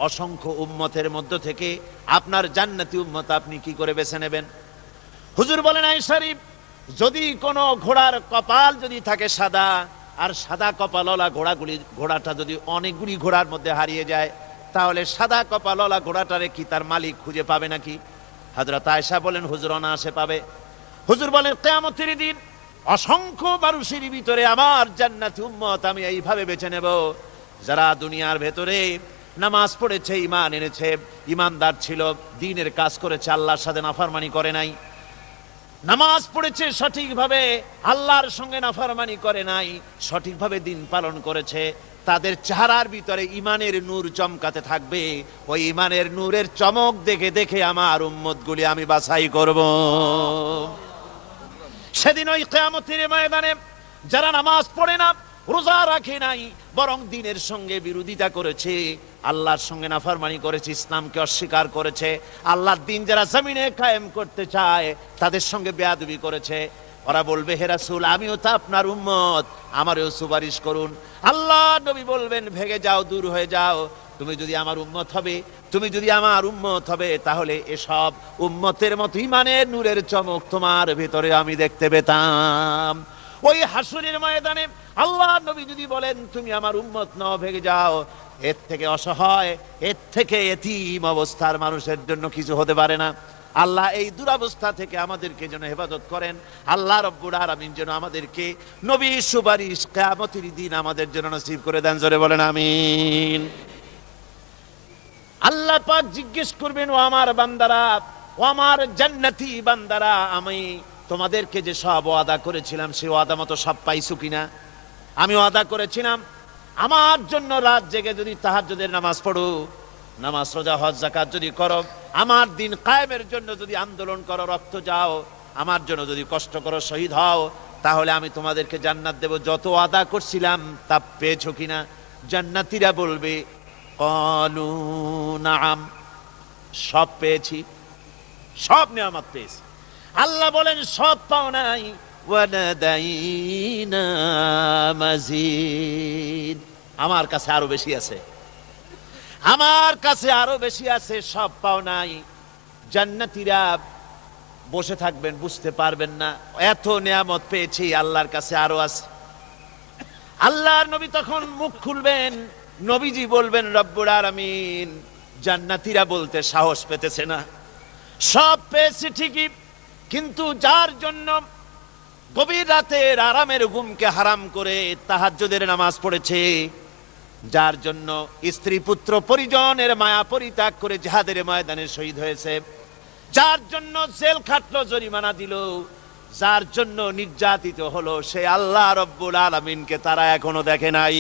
অসংখ্য উম্মতের মধ্য থেকে আপনার জান্নাতি উম্মত আপনি কি করে বেছে নেবেন? হুজুর বলেন, আয়েশা, যদি কোনো ঘোড়ার কপাল যদি থাকে সাদা, আর সাদা কপালওয়ালা ঘোড়াটা যদি অনেকগুলি ঘোড়ার মধ্যে হারিয়ে যায়, তাহলে সাদা কপালওয়ালা ঘোড়াটারে কি তার মালিক খুঁজে পাবে নাকি? হযরত আয়েশা বলেন, হুজুর অনায়াসে পাবে। হুজুর বলেন, কিয়ামতের দিন অসংখ্য মানুষের ভিতরে আমার জান্নাতি উম্মত আমি এইভাবে বেছে নেব, যারা দুনিয়ার ভেতরে নামাজ পড়েছে, ঈমান এনেছে, ঈমানদার ছিল, দ্বীনের কাজ করেছে, আল্লাহর সাথে নাফরমানি করে নাই, নামাজ পড়েছে সঠিকভাবে, আল্লাহর সঙ্গে নাফরমানি করে নাই, সঠিকভাবে দিন পালন করেছে, তাদের চেহারার ভিতরে ঈমানের নূর চমকাতে থাকবে। ওই ঈমানের নূরের চমক দেখে দেখে আমার উম্মতগুলি আমি বাছাই করব। সেদিন ওই কিয়ামতের ময়দানে যারা নামাজ পড়ে না, রোজা রাখে নাই, বরং দ্বীনের সঙ্গে বিরোধিতা করেছে, আল্লাহর সঙ্গে নাফরমানি করেছে, ইসলামকে অস্বীকার করেছে, আল্লাহর দ্বীন যারা জমিনে কায়েম করতে চায় তাদের সঙ্গে বেয়াদবি করেছে, ওরা বলবে, হে রাসূল আমিও তো আপনার উম্মত, আমারও সুপারিশ করুন। আল্লাহ নবী বলবেন, ভেগে যাও, দূর হয়ে যাও, তুমি যদি আমার উম্মত হবে, তুমি যদি আমার উম্মত হবে, তাহলে এসব উম্মতের মতো ঈমানের নূরের চমক তোমার ভেতরে আমি দেখতে পেতাম। ওই হাসরের ময়দানে আল্লাহ নবী যদি বলেন, তুমি আমার উম্মত নও, ভেগে যাও, এর থেকে অসহায়, এর থেকে এতিম অবস্থার মানুষের জন্য কিছু হতে পারে না। আল্লাহ এই দুরবস্থা থেকে আমাদেরকে যেন হেফাজত করেন। আল্লাহ রব্বুল আলামিন যেন আমাদেরকে নবীর সুপারিশ কিয়ামতের দিন আমাদের জন্য নসিব করে দেন। জোরে বলেন আমিন। আল্লাহ পাক জিজ্ঞেস করবেন, ও আমার বান্দারা, ও আমার জান্নাতি বান্দারা, আমি তোমাদেরকে যে সব ওয়াদা করেছিলাম সেই ওয়াদা মতো সব পাইছো কিনা? আমি ওয়াদা করেছিলাম আমার জন্য রাত জেগে যদি তাহাজ্জুদের নামাজ পড়ো, নামাজ, রোজা, হজ, যাকাত যদি করো, আমার দিন কায়েমের জন্য যদি আন্দোলন করো, রক্ত যাও, আমার জন্য যদি কষ্ট করো, শহীদ হও, তাহলে আমি তোমাদেরকে জান্নাত দেব। যত ওয়াদা করছিলাম তা পেয়েছো কিনা? জান্নাতীরা বলবে, ক্বালু নাআম, সব পেয়েছি, সব নিয়ামত পেয়েছি। আল্লাহ বলেন, সব পাও নাই, ওয়ালাদাইনা মাজিদ, আমার কাছে আরো বেশি আছে, আমার কাছে আরো বেশি আছে, সব পাও নাই। জান্নাতীরা বসে থাকবেন, বুঝতে পারবেন না, এত নিয়ামত পেয়েছি, আল্লাহর কাছে আরো আছে। আল্লাহর নবী তখন মুখ খুলবেন, নবীজি বলবেন, রব্বুল আলামিন, জান্নাতীরা বলতে সাহস পেতেছে না, সব পেয়েছি ঠিকই, কিন্তু যার জন্য গভীর রাতের আরামের ঘুমকে হারাম করে তাহাজ্জুদের নামাজ পড়েছে, যার জন্য স্ত্রী পুত্র পরিজনের মায়া পরিত্যাগ করে জিহাদের ময়দানে শহীদ হয়েছে, যার জন্য জেল খাটলো, জরিমানা দিল, যার জন্য নির্যাতিত হলো, সে আল্লাহ রব্বুল আলামিনকে তারা এখনো দেখে নাই।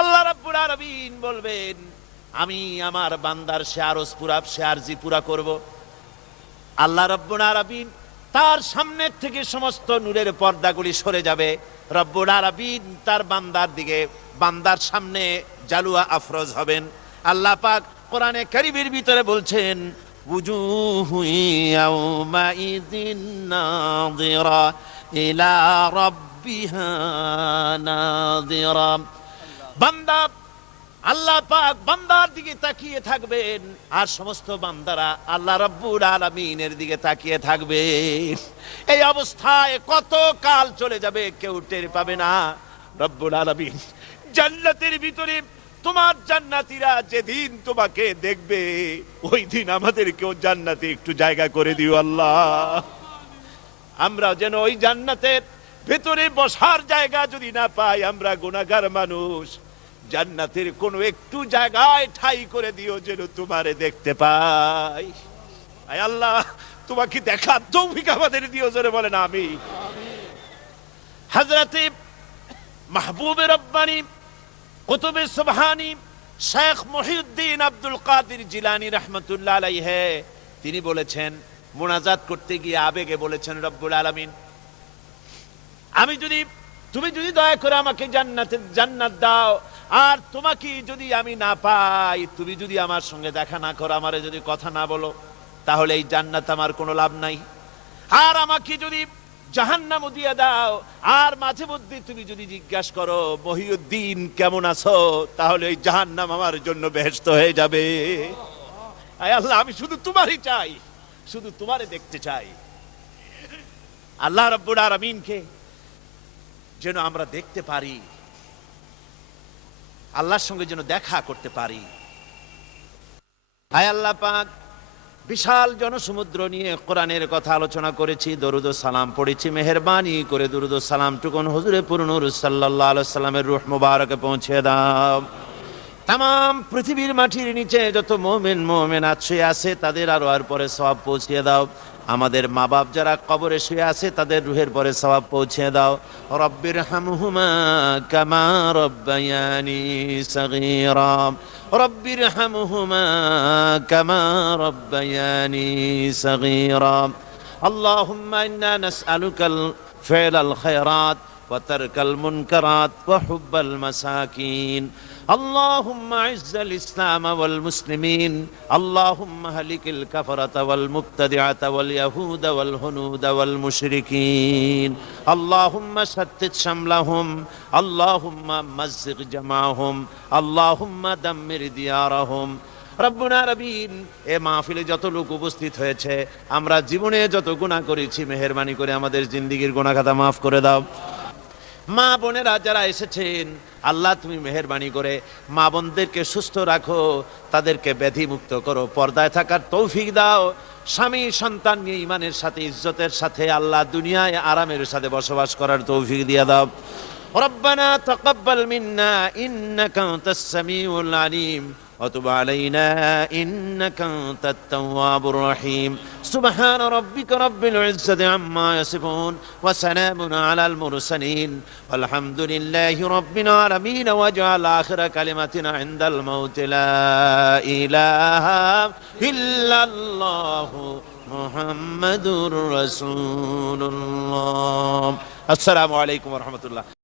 আল্লাহ রব্বুল আলামিন বলবেন, আমি আমার বান্দার সে আরজ পুরা, সে আরজি পুরা করব। আল্লাহ রব্বুল আলামিন তার সামনের থেকে সমস্ত নূরের পর্দাগুলি সরে যাবে, রব্বুল আলামিন তার বান্দার দিকে, বান্দার সামনে জালুয়া আফরোজ হবেন। আল্লাহ পাক কোরআনে কারীমের ভিতরে বলছেন, উজুহু ইয়াউমাইযিন নাযিরা ইলা রাব্বিহা নাযিরা। বান্দা, আল্লাহ পাক বান্দার দিকে তাকিয়ে থাকবেন, আর সমস্ত বান্দারা আল্লাহ রাব্বুল আলামিনের দিকে তাকিয়ে থাকবে। এই অবস্থায় কত কাল চলে যাবে কেউ টের পাবে না। রব্বুল আলামিন জান্নাতের ভিতরে তোমার জান্নাতীরা যেদিন তোমাকে দেখবে, ওই দিন আমাদেরকেও জান্নাতে একটু জায়গা করে দিও আল্লাহ। আমরা যেন ওই জান্নাতের ভেতরে বসার জায়গা যদি না পাই, আমরা গুনাহগার মানুষ, জান্নাতের কোন একটু জায়গায় ঠাই করে দিও যেন তোমারে দেখতে পাই। আয় আল্লাহ, তোমাকে দেখার তৌফিক আমাদের দিও, জোরে বলেন আমিন। হযরতে মাহবুবে রব্বানি কুতুবে সুবহানি শেখ মহিউদ্দিন আব্দুল কাদের জিলানী রাহমাতুল্লাহ আলাইহি তিনি বলেছেন, মুনাজাত করতে গিয়ে আবেগে বলেছেন, রব্বুল আলামিন, তুমি যদি দয়া করে আমাকে জান্নাত দাও, আর তোমাকে যদি আমি না পাই, তুমি যদি আমার সঙ্গে দেখা না করো, আমারে যদি কথা না বলো, তাহলে এই জান্নাত আমার কোনো লাভ নাই। আর আমাকে যদি জাহান্নাম দিয়ে দাও, আর মাঝে মধ্যে তুমি যদি জিজ্ঞাসা করো মহিউদ্দিন কেমন আছো, তাহলে এই জাহান্নাম আমার জন্য বেহেশত হয়ে যাবে। আয় আল্লাহ, আমি শুধু তোমারই চাই, শুধু তোমারে দেখতে চাই। আল্লাহ রাব্বুল আলামিনকে যেন আমরা দেখতে পারি, আল্লাহর সঙ্গে যেন দেখা করতে পারি। আয় আল্লাহ পাক, বিশাল জনসমুদ্র নিয়ে কোরআনের কথা আলোচনা করেছি, দরুদ ও সালাম পড়েছি, মেহেরবানি করে দরুদ ও সালাম টুকুন হুজুরে পুরনুর সাল্লাল্লাহু আলাইহি সাল্লামের রূহ মুবারকে পৌঁছে দাও। তাম পৃথিবীর মাটির নিচে যত মুমিন মুমিনাত শুয়ে আছে, তাদের আর পরে সওয়াব পৌঁছে দাও। আমাদের মা বাপ যারা কবরে শুয়ে আছে, তাদের রুহের পরে সওয়াব পৌঁছে দাও। রব্বির হামহুমা কামা রব্বায়ানি সগীরা, রব্বির হামহুমা কামা রব্বায়ানি সগীরা। আল্লাহুম্মা ইন্না নাসআলুকাল ফি'লাল খায়রাত ওয়া তারকাল মুনকারাত ওয়া হুব্বাল মাসাকিন। اللهم اعز الاسلام والمسلمين، اللهم اهلك الكفرة والمبتدعة واليهود والهنود والمشركين، اللهم شتت شملهم، اللهم مزق جمعهم، اللهم دمر ديارهم। রব্বুনা রবিন, এ মাহফিলে যত লোক উপস্থিত হয়েছে, আমরা জীবনে যত গুনাহ করেছি, মেহেরবানি করে আমাদের জিন্দেগীর গুনাহ খাতা মাফ করে দাও। মা বোনেরা যারা এসেছেন, আল্লাহ তুমি মেহেরবানি করে মা বোনদেরকে সুস্থ রাখো, তাদেরকে ব্যাধি মুক্ত করো, পর্দায় থাকার তৌফিক দাও। স্বামী সন্তান নিয়ে ইমানের সাথে ইজ্জতের সাথে আল্লাহ দুনিয়ায় আরামের সাথে বসবাস করার তৌফিক দিয়ে দাও। রব্বানা তাকাব্বাল মিন্না ইন্নাকা আনতাস সামিউল আলিম وتب علينا إنك أنت التواب الرحيم. سبحان ربك رب العزة عما يصفون وسلام على المرسلين والحمد لله رب العالمين. واجعل آخر كلمتنا عند الموت لا إله إلا الله محمد رسول الله. السلام عليكم ورحمة الله.